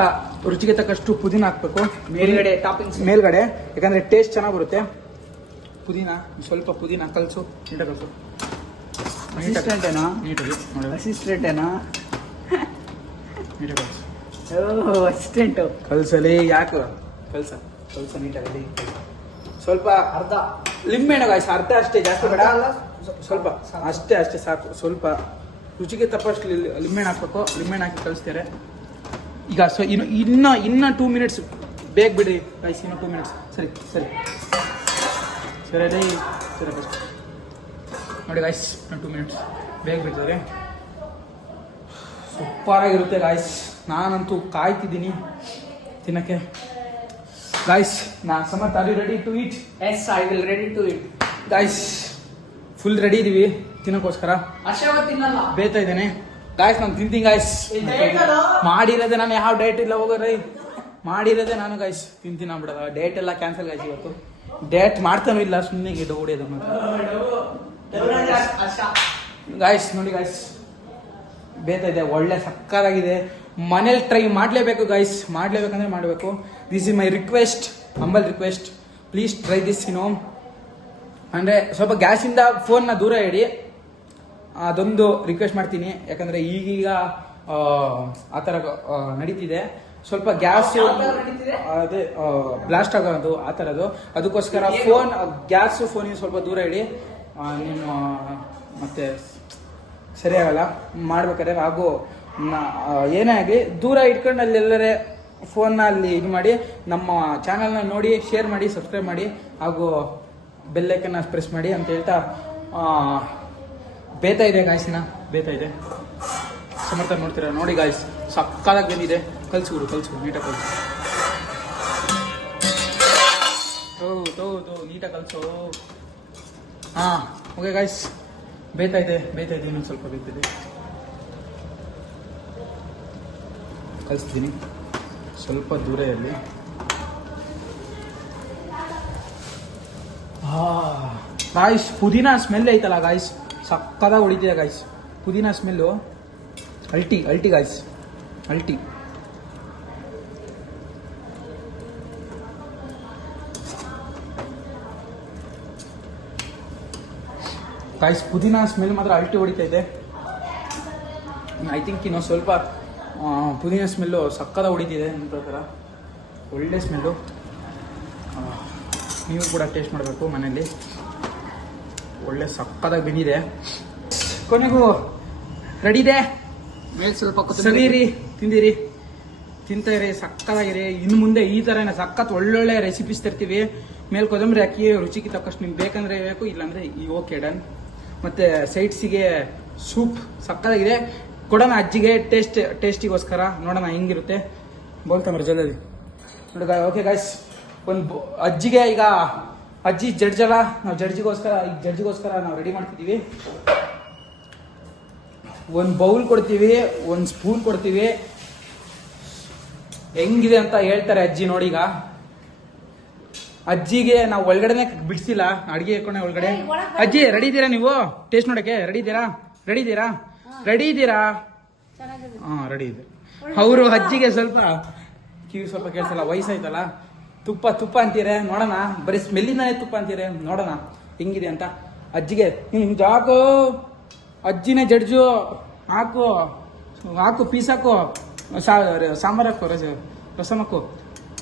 ರುಚಿಗೆ ತಕ್ಕಷ್ಟು ಪುದೀನ ಹಾಕಬೇಕು ಮೇಲ್ಗಡೆ ಟಾಪಿಂಗ್ಸ್ ಮೇಲ್ಗಡೆ, ಯಾಕಂದರೆ ಟೇಸ್ಟ್ ಚೆನ್ನಾಗಿ ಬರುತ್ತೆ. ಪುದೀನ ಸ್ವಲ್ಪ ಪುದೀನ ಕಲಸು, ನೀಟಾಗಿ ಕಲಸು. ಅಸಿಸ್ಟೆಂಟೇನಾ? ನೀಟಾಗಿ ನೋಡಿ, ಅಸಿಸ್ಟೆಂಟೇನಾ? ನೀಟಾಗಿ ಕಲಸು. ಓಹ್, ಅಸಿಸ್ಟೆಂಟು ಕಲಸಲಿ. ಯಾಕೆ ಕಲಸ ನೀಟಾಗಿ. ಸ್ವಲ್ಪ ಅರ್ಧ ಲಿಂಬೆಹಣ್ಣು ಗಾಯ್ಸ್, ಅರ್ಧ ಅಷ್ಟೇ, ಜಾಸ್ತಿ ಬೇಡ. ಸ್ವಲ್ಪ ಅಷ್ಟೇ ಸಾಕು. ಸ್ವಲ್ಪ ರುಚಿಗೆ ತಪ್ಪಷ್ಟು ಲಿಂಬೆಹಣ್ಣು ಹಾಕ್ಬೇಕು. ಲಿಂಬೆಹಣ್ಣು ಹಾಕಿ ಕಳಿಸ್ತಾರೆ. ಈಗ ಇನ್ನು 2 ಮಿನಿಟ್ಸ್ ಬೇಗ ಬಿಡ್ರಿ ಗೈಸ್. ಇನ್ನು 2 ಮಿನಿಟ್ಸ್. ಸರಿ ನೋಡಿ ಗಾಯ್ಸ್, 2 ಮಿನಿಟ್ಸ್ ಬೇಗ ಬಿಡ್ತಾರೆ. ಸೂಪರಾಗಿರುತ್ತೆ ಗಾಯ್ಸ್. ನಾನಂತೂ ಕಾಯ್ತಿದ್ದೀನಿ ತಿನ್ನಕ್ಕೆ guys. Samarth, are you ready to eat? Yes, I will ready to it. Guys full ready ಇದೀವಿ ತಿನ್ನಕ್ಕೋಸ್ಕರ. ತಿನ್ನಲ್ಲ, ಬೇಯ್ತಾ ಇದ್ದೇನೆ ಗಾಯ್ಸ್. ನಾನು ತಿಂತೀನಿ ಗಾಯ್ಸ್. ಮಾಡಿರೋದೆ ನಾನು, ಯಾವ ಡಯಟ್ ಇಲ್ಲ ಹೋಗೋರಿ. ಮಾಡಿರೋದೆ ನಾನು ಗಾಯ್ಸ್. ತಿಂತೀನಿ ಆಗ್ಬಿಡೋದು. ಡೇಟ್ ಎಲ್ಲ ಕ್ಯಾನ್ಸಲ್ ಗಾಯ್ಸ್. ಇವತ್ತು ಡೇಟ್ ಮಾಡ್ತಾನೂ ಇಲ್ಲ, ಸುಮ್ಮನೆ ಗಿಡ ಹೊಡಿಯೋದು ಗಾಯ್ಸ್. ನೋಡಿ ಗಾಯ್ಸ್, ಬೇಯ್ತಾ ಇದೆ, ಒಳ್ಳೆ ಸಕ್ಕತ್ತಾಗಿದೆ. ಮನೇಲಿ ಟ್ರೈ ಮಾಡಲೇಬೇಕು ಗಾಯ್ಸ್. ಮಾಡಲೇಬೇಕಂದ್ರೆ ಮಾಡಬೇಕು. This is my request, humble request. Please try this. ಅಂದರೆ ಸ್ವಲ್ಪ ಗ್ಯಾಸಿಂದ ಫೋನ್ನ ದೂರ ಇಡಿ, ಅದೊಂದು ರಿಕ್ವೆಸ್ಟ್ ಮಾಡ್ತೀನಿ. ಯಾಕಂದರೆ ಈಗೀಗ ಆ ಥರ ನಡೀತಿದೆ. ಸ್ವಲ್ಪ ಗ್ಯಾಸ್ ಅದೇ ಬ್ಲಾಸ್ಟ್ ಆಗೋದು ಆ ಥರದ್ದು. ಅದಕ್ಕೋಸ್ಕರ ಫೋನಿಗೆ ಸ್ವಲ್ಪ ದೂರ ಇಡಿ. ನೀನು ಮತ್ತೆ ಸರಿಯಾಗಲ್ಲ ಮಾಡ್ಬೇಕಾದ್ರೆ. ಹಾಗೂ ಏನೇ ಆಗಲಿ ದೂರ ಇಟ್ಕೊಂಡು ಅಲ್ಲೆಲ್ಲರೇ ಫೋನ್ನ ಅಲ್ಲಿ ಇದು ಮಾಡಿ. ನಮ್ಮ ಚಾನಲ್ನ ನೋಡಿ, ಶೇರ್ ಮಾಡಿ, ಸಬ್ಸ್ಕ್ರೈಬ್ ಮಾಡಿ, ಹಾಗೂ ಬೆಲ್ಲೈಕನ್ನ ಪ್ರೆಸ್ ಮಾಡಿ ಅಂತ ಹೇಳ್ತಾ ಬೇಯ್ತಾ ಇದೆ ಗಾಯ್ಸಿನ, ಬೇಯ್ತಾ ಇದೆ. ಸಮರ್ಥ ನೋಡ್ತೀರಾ ನೋಡಿ ಗಾಯ್ಸ್, ಸಕ್ಕತ್ತಾಗಿ ಬಂದಿದೆ. ಕಲ್ಸು ನೀಟಾಗಿ ಕಲ್ಸು. ಹೌದು ನೀಟಾಗಿ ಕಲ್ಸು. ಹಾಂ, ಓಕೆ ಗಾಯ್ಸ್, ಬೇಯ್ತಾ ಇದೆ. ಇನ್ನೊಂದು ಸ್ವಲ್ಪ ಬೇಯ್ತಿದೆ. ಕಲಿಸ್ತೀನಿ, ಸ್ವಲ್ಪ ದೂರ ಇರಲಿ. ಗಾಯ್ಸ್, ಪುದೀನ ಸ್ಮೆಲ್ ಐತಲ್ಲ ಗಾಯ್ಸ್, ಸಕ್ಕತ್ತಾಗಿ ಹೊಡಿತಿದೆ ಗಾಯ್ಸ್. ಪುದೀನ ಸ್ಮೆಲ್ಲು ಅಲ್ಟಿ ಗಾಯ್ಸ್, ಅಲ್ಟಿ. ಗಾಯ್ಸ್, ಪುದೀನ ಸ್ಮೆಲ್ ಮಾತ್ರ ಅಲ್ಟಿ ಹೊಡಿತಾ ಇದೆ. ಐ ಥಿಂಕ್ ಇನ್ನೊಂದು ಸ್ವಲ್ಪ ಪುದೀನ ಸ್ಮೆಲ್ಲು ಸಕ್ಕತ್ತಾಗಿ ಹೊಡಿತಿದೆ ನನ್ನ ಪ್ರಕಾರ. ಒಳ್ಳೆ ಸ್ಮೆಲ್ಲು. ನೀವು ಕೂಡ ಟೇಸ್ಟ್ ಮಾಡಬೇಕು ಮನೇಲಿ. ಒಳ್ಳೆ ಸಕ್ಕತ್ತಾಗಿ ಬೆಂದಿದೆ. ಕೊನೆಗೂ ರೆಡಿ ಇದೆ. ಮೇಲೆ ಸ್ವಲ್ಪ ಸವಿರಿ, ತಿಂದಿರಿ, ತಿಂತಾ ಇರಿ, ಸಕ್ಕತ್ತಾಗಿರಿ. ಇನ್ನು ಮುಂದೆ ಈ ಥರನೇ ಸಕ್ಕತ್ ಒಳ್ಳೊಳ್ಳೆ ರೆಸಿಪೀಸ್ ತರ್ತೀವಿ. ಮೇಲೆ ಕೊತ್ತಂಬರಿ ಹಾಕಿ ರುಚಿಗೆ ತಕ್ಕಷ್ಟು ನಿಮ್ಗೆ ಬೇಕಂದ್ರೆ ಬೇಕು, ಇಲ್ಲಾಂದರೆ ಈ ಓಕೆ ಡನ್. ಮತ್ತು ಸೈಡ್ಸಿಗೆ ಸೂಪ್ ಸಕ್ಕತ್ತಾಗಿದೆ. ಕೊಡೋಣ ಅಜ್ಜಿಗೆ ಟೇಸ್ಟಿಗೋಸ್ಕರ. ನೋಡೋಣ ಹೆಂಗಿರುತ್ತೆ. ಬೋಲ್ತಾಮ್ರ ಜಲ್ದಿ ನೋಡಿ. ಓಕೆ ಗಾಯ್ಸ್, ಒಂದು ಅಜ್ಜಿಗೆ ಈಗ ಅಜ್ಜಿ ಜಡ್ಜ್ ಅಲ್ಲ, ನಾವು ಜಡ್ಜಿಗೋಸ್ಕರ ನಾವು ರೆಡಿ ಮಾಡ್ತಿದ್ದೀವಿ. ಒಂದು ಬೌಲ್ ಕೊಡ್ತೀವಿ, ಒಂದು ಸ್ಪೂನ್ ಕೊಡ್ತೀವಿ. ಹೆಂಗಿದೆ ಅಂತ ಹೇಳ್ತಾರೆ ಅಜ್ಜಿ. ನೋಡಿ, ಈಗ ಅಜ್ಜಿಗೆ ನಾವು ಒಳಗಡೆನೆ ಬಿಡಿಸಿಲ್ಲ, ಅಡುಗೆ ಹಾಕೊಂಡೆ ಒಳಗಡೆ. ಅಜ್ಜಿ ರೆಡಿ ಇದ್ದೀರಾ ನೀವು ಟೇಸ್ಟ್ ನೋಡಕ್ಕೆ? ರೆಡಿ ಇದ್ದೀರಾ? ಹಾಂ, ರೆಡಿ ಇದೆ. ಅವರು ಅಜ್ಜಿಗೆ ಸ್ವಲ್ಪ ಕಿವಿ ಸ್ವಲ್ಪ ಕೇಳಿಸಲ್ಲ, ವಯಸ್ಸಾಯ್ತಲ್ಲ. ತುಪ್ಪ ಅಂತೀರ. ನೋಡೋಣ, ಬರೀ ಸ್ಮೆಲ್ಲಿಂದಾನೆ ತುಪ್ಪ ಅಂತೀರ. ನೋಡೋಣ ಹೆಂಗಿದೆ ಅಂತ. ಅಜ್ಜಿಗೆ ಹಾಕು, ಅಜ್ಜಿನೇ ಜಡ್ಜು. ಹಾಕು ಪೀಸ್ ಹಾಕು, ಸಾಂಬಾರು ಹಾಕು, ರಸಮ್ ಹಾಕು.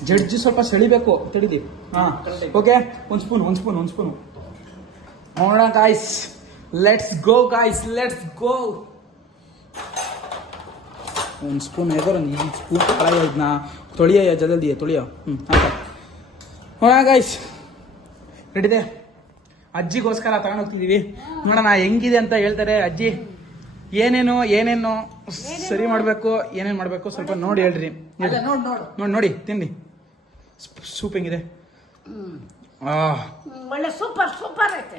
ಜಡ್ಜು ಸ್ವಲ್ಪ ಸೆಳಿಬೇಕು, ತಡಿದಿ. ಹಾಂ, ಓಕೆ. ಒಂದು ಸ್ಪೂನು ನೋಡೋಣ ಗಾಯ್ಸ್. Let's go. ಒಂದು ಸ್ಪೂನ್ ಎದರ, ಈ ಸ್ಪೂನ್ ಇದನ್ನ ತೊಳಿಯ ಜಲ್ದಿ ತೊಳಿಯೋ. ಹಾಕ. ನೋಡೋಣ ಗೈಸ್, ರೆಡಿದೆ. ಅಜ್ಜಿಗೋಸ್ಕರ ತಗೊಂಡು ಹೋಗ್ತಿದೀವಿ, ನೋಡೋಣ ಹೆಂಗಿದೆ ಅಂತ ಹೇಳ್ತಾರೆ ಅಜ್ಜಿ. ಏನೇನು ಸರಿ ಮಾಡ್ಬೇಕು, ಏನೇನ್ ಮಾಡ್ಬೇಕು ಸ್ವಲ್ಪ ನೋಡಿ ಹೇಳ್ರಿ. ನೋಡಿ ತಿನ್ನಿ. ಸೂಪ್ ಹೆಂಗಿದೆ? ಒಳ್ಳೆ ಸೂಪರ್ ಐತೆ.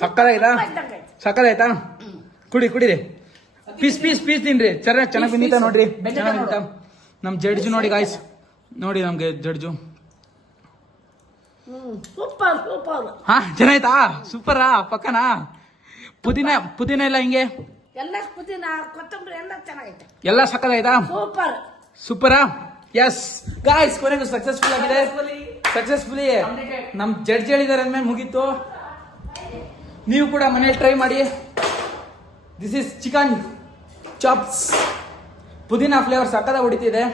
ಸಕ್ಕದಾಯ್ತಾ? ಕುಡಿರಿ. ಪೀಸ್ ತಿನ್ರಿ. ಚೆನ್ನಾಗಿ ಬಂದಿತ್ತ ನೋಡ್ರಿ. ನಮ್ ಜಡ್ಜು ನೋಡಿ ಗಾಯ್ಸ್, ನೋಡಿ ನಮ್ಗೆ ಜಡ್ಜು. ಸೂಪರ್ ಹಾ ಚೆನ್ನಾಯ್ತಾ? ಸೂಪರಾ? ಪಕ್ಕನಾ? ಪುದೀನ ಎಲ್ಲ ಹಿಂಗೆ ಎಲ್ಲ ಪುದೀನ ಕೊತ್ತಂಬರಿ ಎಲ್ಲ ಚೆನ್ನಾಗೈತೆ. ಎಲ್ಲ ಸಕ್ಕದಾಯ್ತಾ? ಸೂಪರಾ? ಎಸ್ ಗಾಯ್ಸ್, ಕೊನೆಗೂ ಸಕ್ಸಸ್ಫುಲ್ ಆಗಿದೆ. ಸಕ್ಸಸ್ಫುಲಿ ನಮ್ ಜಡ್ಜ್ ಹೇಳಿದಾರೆ ಅಂದ್ಮೇಲೆ ಮುಗೀತು. ನೀವು ಕೂಡ ಮನೇಲಿ ಟ್ರೈ ಮಾಡಿ. This is chicken chops. ಪುದೀನಾ ಫ್ಲೇವರ್ ಸಕ್ಕದ ಹೊಡಿತಿದೆ.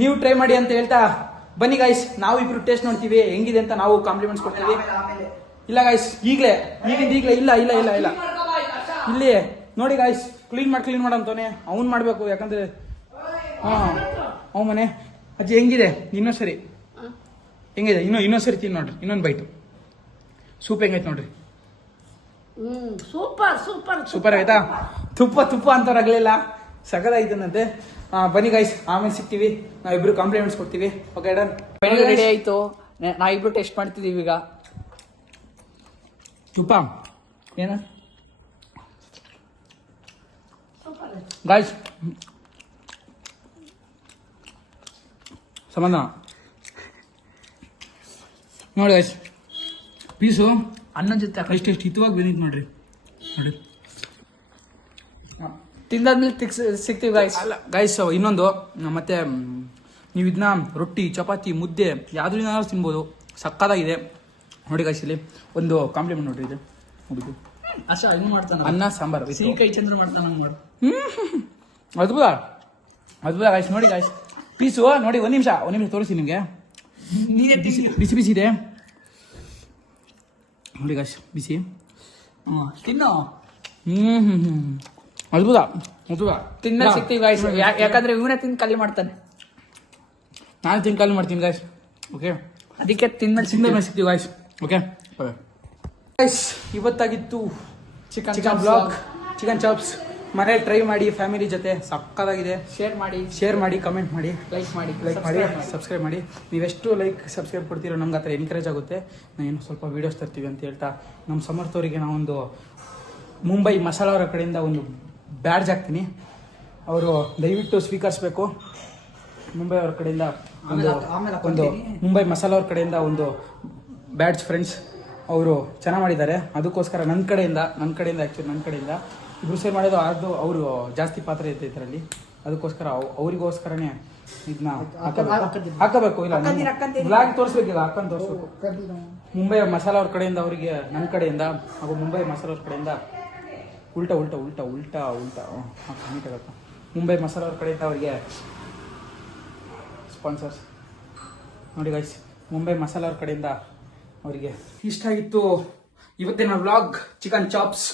ನೀವು ಟ್ರೈ ಮಾಡಿ ಅಂತ ಹೇಳ್ತಾ ಬನ್ನಿ ಗಾಯ್ಸ್, ನಾವು ಇಬ್ರು ಟೇಸ್ಟ್ ನೋಡ್ತೀವಿ ಹೆಂಗಿದೆ ಅಂತ. ನಾವು ಕಾಂಪ್ಲಿಮೆಂಟ್ಸ್ ಕೊಡ್ತೀವಿ. ಇಲ್ಲ ಗಾಯ್ಸ್, ಈಗಲೇ ಇಲ್ಲ ಇಲ್ಲಿ ನೋಡಿ ಗಾಯ್ಸ್, ಕ್ಲೀನ್ ಮಾಡಂತಾನೆ. ಅವ್ನು ಮಾಡ್ಬೇಕು, ಯಾಕಂದ್ರೆ ಅವ್ ಮನೆ. ಅಜ್ಜಿ ಹೆಂಗಿದೆ? ಇನ್ನೊಂದ್ ಸರಿ ಹೆಂಗಿದೆ? ಇನ್ನೊಂದ್ ಸರಿ ತಿನ್ ನೋಡ್ರಿ. ಇನ್ನೊಂದು ಬೈಟು. ಸೂಪ್ ಹೆಂಗೈತೆ ನೋಡ್ರಿ. ಸೂಪರ್ ಆಯ್ತಾ? ತುಪ್ಪ ಅಂತವ್ರಾಗ್ಲಿಲ್ಲ, ಸಗದಾಯ್ತಂತೆ. ಬನ್ನಿ ಗೈಸ್, ಆಮೇಲೆ ಸಿಗ್ತೀವಿ. ನಾವಿಬ್ರು ಕಾಂಪ್ಲಿಮೆಂಟ್ಸ್ ಕೊಡ್ತೀವಿ. Okay done. ರೆಡಿ ಆಯ್ತು. ನಾವಿಬ್ರು ಟೆಸ್ಟ್ ಮಾಡ್ತಿದೀವಿ ಈಗ. ತುಪ್ಪ ಏನ ಗಾಯ್ಸ್? ಸಂಬಂಧ ನೋಡಿ ಗಾಯ್ಸ್, ಪೀಸು ಅನ್ನ ಜೊತೆ ಎಷ್ಟು ಹಿತವಾಗಿ ಬಂದಿತ್ತು ನೋಡ್ರಿ. ತಿಂದಾದ್ಮೇಲೆ ಸಿಗ್ತೀವಿ ಗಾಯ್ಸ್. ಅಲ್ಲ ಗಾಯ್ಸ್, ಇನ್ನೊಂದು ಮತ್ತೆ ನೀವು ಇದನ್ನ ರೊಟ್ಟಿ, ಚಪಾತಿ, ಮುದ್ದೆ ಯಾವ್ದ್ರಿಂದ ತಿನ್ಬೋದು. ಸಕ್ಕದಾಗಿದೆ ನೋಡಿ ಗಾಯ್ಸ್. ಇಲ್ಲಿ ಒಂದು ಕಾಂಪ್ಲಿಮೆಂಟ್ ನೋಡ್ರಿ. ಇದು ಹುಡುಗು ಅಷ್ಟ ಇನ್ನು ಮಾಡ್ತಾನ. ಅನ್ನ ಸಾಂಬಾರ್ ಸಿಹಿ ಕೈ ಚಂದ್ರ ಮಾಡ್ತಾನ. ಅದ್ಭುತ ಗಾಯ್ಸ್. ನೋಡಿ ಗಾಯ್ಸ್, ಪೀಸು ನೋಡಿ. ಒಂದ್ ನಿಮಿಷ ತೋರಿಸಿ ನಿಮ್ಗೆ. ಬಿಸಿ ಇದೆ ನೋಡಿ ಗಾಯ್ಸ್, ಬಿಸಿ. ತಿನ್ನೋ. ಅದ್ಭುತ. ತಿನ್ನ ಸಿಗ್ತೀವಿ ಗಾಯ್ಸ್. ಯಾಕಂದ್ರೆ ಇವನೇ ತಿಂದು ಖಾಲಿ ಮಾಡ್ತಾನೆ. ನಾನು ತಿಂದು ಖಾಲಿ ಮಾಡ್ತೀನಿ ಗಾಯ್ಸ್. ಓಕೆ, ಅದಕ್ಕೆ ತಿಂದ ಸಿಗ್ತೀವಿ ಗಾಯ್ಸ್. ಓಕೆ ಗಾಯ್ಸ್, ಇವತ್ತಾಗಿತ್ತು ಚಿಕನ್ ಬ್ಲಾಗ್, ಚಿಕನ್ ಚಾಪ್ಸ್. ಮನೇಲಿ ಟ್ರೈ ಮಾಡಿ ಫ್ಯಾಮಿಲಿ ಜೊತೆ. ಸಕ್ಕದಾಗಿದೆ. ಶೇರ್ ಮಾಡಿ, ಕಮೆಂಟ್ ಮಾಡಿ, ಲೈಕ್ ಮಾಡಿ, ಸಬ್ಸ್ಕ್ರೈಬ್ ಮಾಡಿ. ನೀವೆಷ್ಟು ಲೈಕ್ ಸಬ್ಸ್ಕ್ರೈಬ್ ಕೊಡ್ತೀರೋ ನಮ್ಗೆ ಆ ಥರ ಎನ್ಕರೇಜ್ ಆಗುತ್ತೆ. ನಾವೇನು ಸ್ವಲ್ಪ ವೀಡಿಯೋಸ್ ತರ್ತೀವಿ ಅಂತ ಹೇಳ್ತಾ ನಮ್ಮ ಸಮರ್ಥವರಿಗೆ ನಾವೊಂದು ಮುಂಬೈ ಮಸಾಲ ಅವರ ಕಡೆಯಿಂದ ಒಂದು ಬ್ಯಾಡ್ಜ್ ಹಾಕ್ತೀನಿ. ಅವರು ದಯವಿಟ್ಟು ಸ್ವೀಕರಿಸಬೇಕು. ಮುಂಬೈ ಅವ್ರ ಕಡೆಯಿಂದ ಒಂದು ಮುಂಬೈ ಮಸಾಲ ಅವ್ರ ಕಡೆಯಿಂದ ಒಂದು ಬ್ಯಾಡ್ಜ್ ಫ್ರೆಂಡ್ಸ್. ಅವರು ಚೆನ್ನಾಗಿ ಮಾಡಿದ್ದಾರೆ. ಅದಕ್ಕೋಸ್ಕರ ನನ್ನ ಕಡೆಯಿಂದ ಇಬ್ರು ಸೇರ್ ಮಾಡೋದು. ಅದು ಅವರು ಜಾಸ್ತಿ ಪಾತ್ರ ಇರುತ್ತೆ ಇದರಲ್ಲಿ. ಅದಕ್ಕೋಸ್ಕರ ಅವರಿಗೋಸ್ಕರನೇ ಇದನ್ನ ಹಾಕಬೇಕು. ಇಲ್ಲ ಬ್ಲಾಗ್ ತೋರಿಸ್ಬೇಕಿಲ್ಲ, ಹಾಕೊಂಡು ತೋರಿಸ್ಬೇಕು. ಮುಂಬೈ ಮಸಾಲ ಅವ್ರ ಕಡೆಯಿಂದ ಅವರಿಗೆ, ನನ್ನ ಕಡೆಯಿಂದ ಹಾಗೂ ಮುಂಬೈ ಮಸಾಲ ಅವ್ರ ಕಡೆಯಿಂದ ಉಲ್ಟಾ ನೀಟಾಗತ್ತೆ. ಮುಂಬೈ ಮಸಾಲ ಅವ್ರ ಕಡೆಯಿಂದ ಅವರಿಗೆ ಸ್ಪಾನ್ಸರ್ಸ್ ನೋಡಿ ಗೈಸ್. ಮುಂಬೈ ಮಸಾಲ ಅವ್ರ ಕಡೆಯಿಂದ ಅವರಿಗೆ ಇಷ್ಟ ಆಗಿತ್ತು ಇವತ್ತಿನ ವ್ಲಾಗ್. ಚಿಕನ್ ಚಾಪ್ಸ್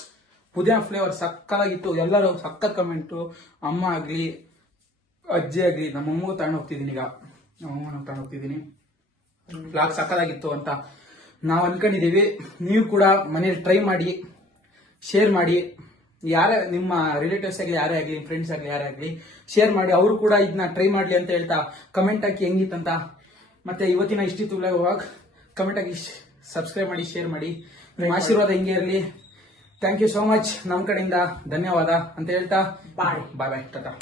ಪುದೀನ ಫ್ಲೇವರ್ ಸಕ್ಕದಾಗಿತ್ತು. ಎಲ್ಲರೂ ಸಕ್ಕತ್ ಕಮೆಂಟು. ಅಮ್ಮ ಆಗಲಿ, ಅಜ್ಜಿ ಆಗಲಿ, ನಮ್ಮಮ್ಮಗೂ ತಗೊಂಡು ಹೋಗ್ತಿದ್ದೀನಿ. ಈಗ ನಮ್ಮಮ್ಮನ ತಗೊಂಡು ಹೋಗ್ತಿದ್ದೀನಿ. ವ್ಲಾಗ್ ಸಕ್ಕದಾಗಿತ್ತು ಅಂತ ನಾವು ಅನ್ಕೊಂಡಿದ್ದೀವಿ. ನೀವು ಕೂಡ ಮನೇಲಿ ಟ್ರೈ ಮಾಡಿ, ಶೇರ್ ಮಾಡಿ. ಯಾರೇ ನಿಮ್ಮ ರಿಲೇಟಿವ್ಸ್ ಆಗಲಿ, ಯಾರೇ ಆಗಲಿ, ಫ್ರೆಂಡ್ಸ್ ಆಗಲಿ, ಯಾರೇ ಆಗಲಿ, ಶೇರ್ ಮಾಡಿ. ಅವರು ಕೂಡ ಇದನ್ನ ಟ್ರೈ ಮಾಡಲಿ ಅಂತ ಹೇಳ್ತಾ ಕಮೆಂಟ್ ಹಾಕಿ ಹೆಂಗಿತ್ತಂತ. ಮತ್ತೆ ಇವತ್ತಿನ ಇಷ್ಟಿತ್ತು ವ್ಲಾಗ್. ಕಮೆಂಟ್ ಹಾಕಿ, ಸಬ್ಸ್ಕ್ರೈಬ್ ಮಾಡಿ, ಶೇರ್ ಮಾಡಿ. ನಿಮ್ಮ ಆಶೀರ್ವಾದ ಹಿಂಗೆ ಇರಲಿ. Thank you so much. ನಮ್ಮ ಕಡೆಯಿಂದ ಧನ್ಯವಾದ ಅಂತ ಹೇಳ್ತಾ ಬಾಯ್ ಟಾಟಾ.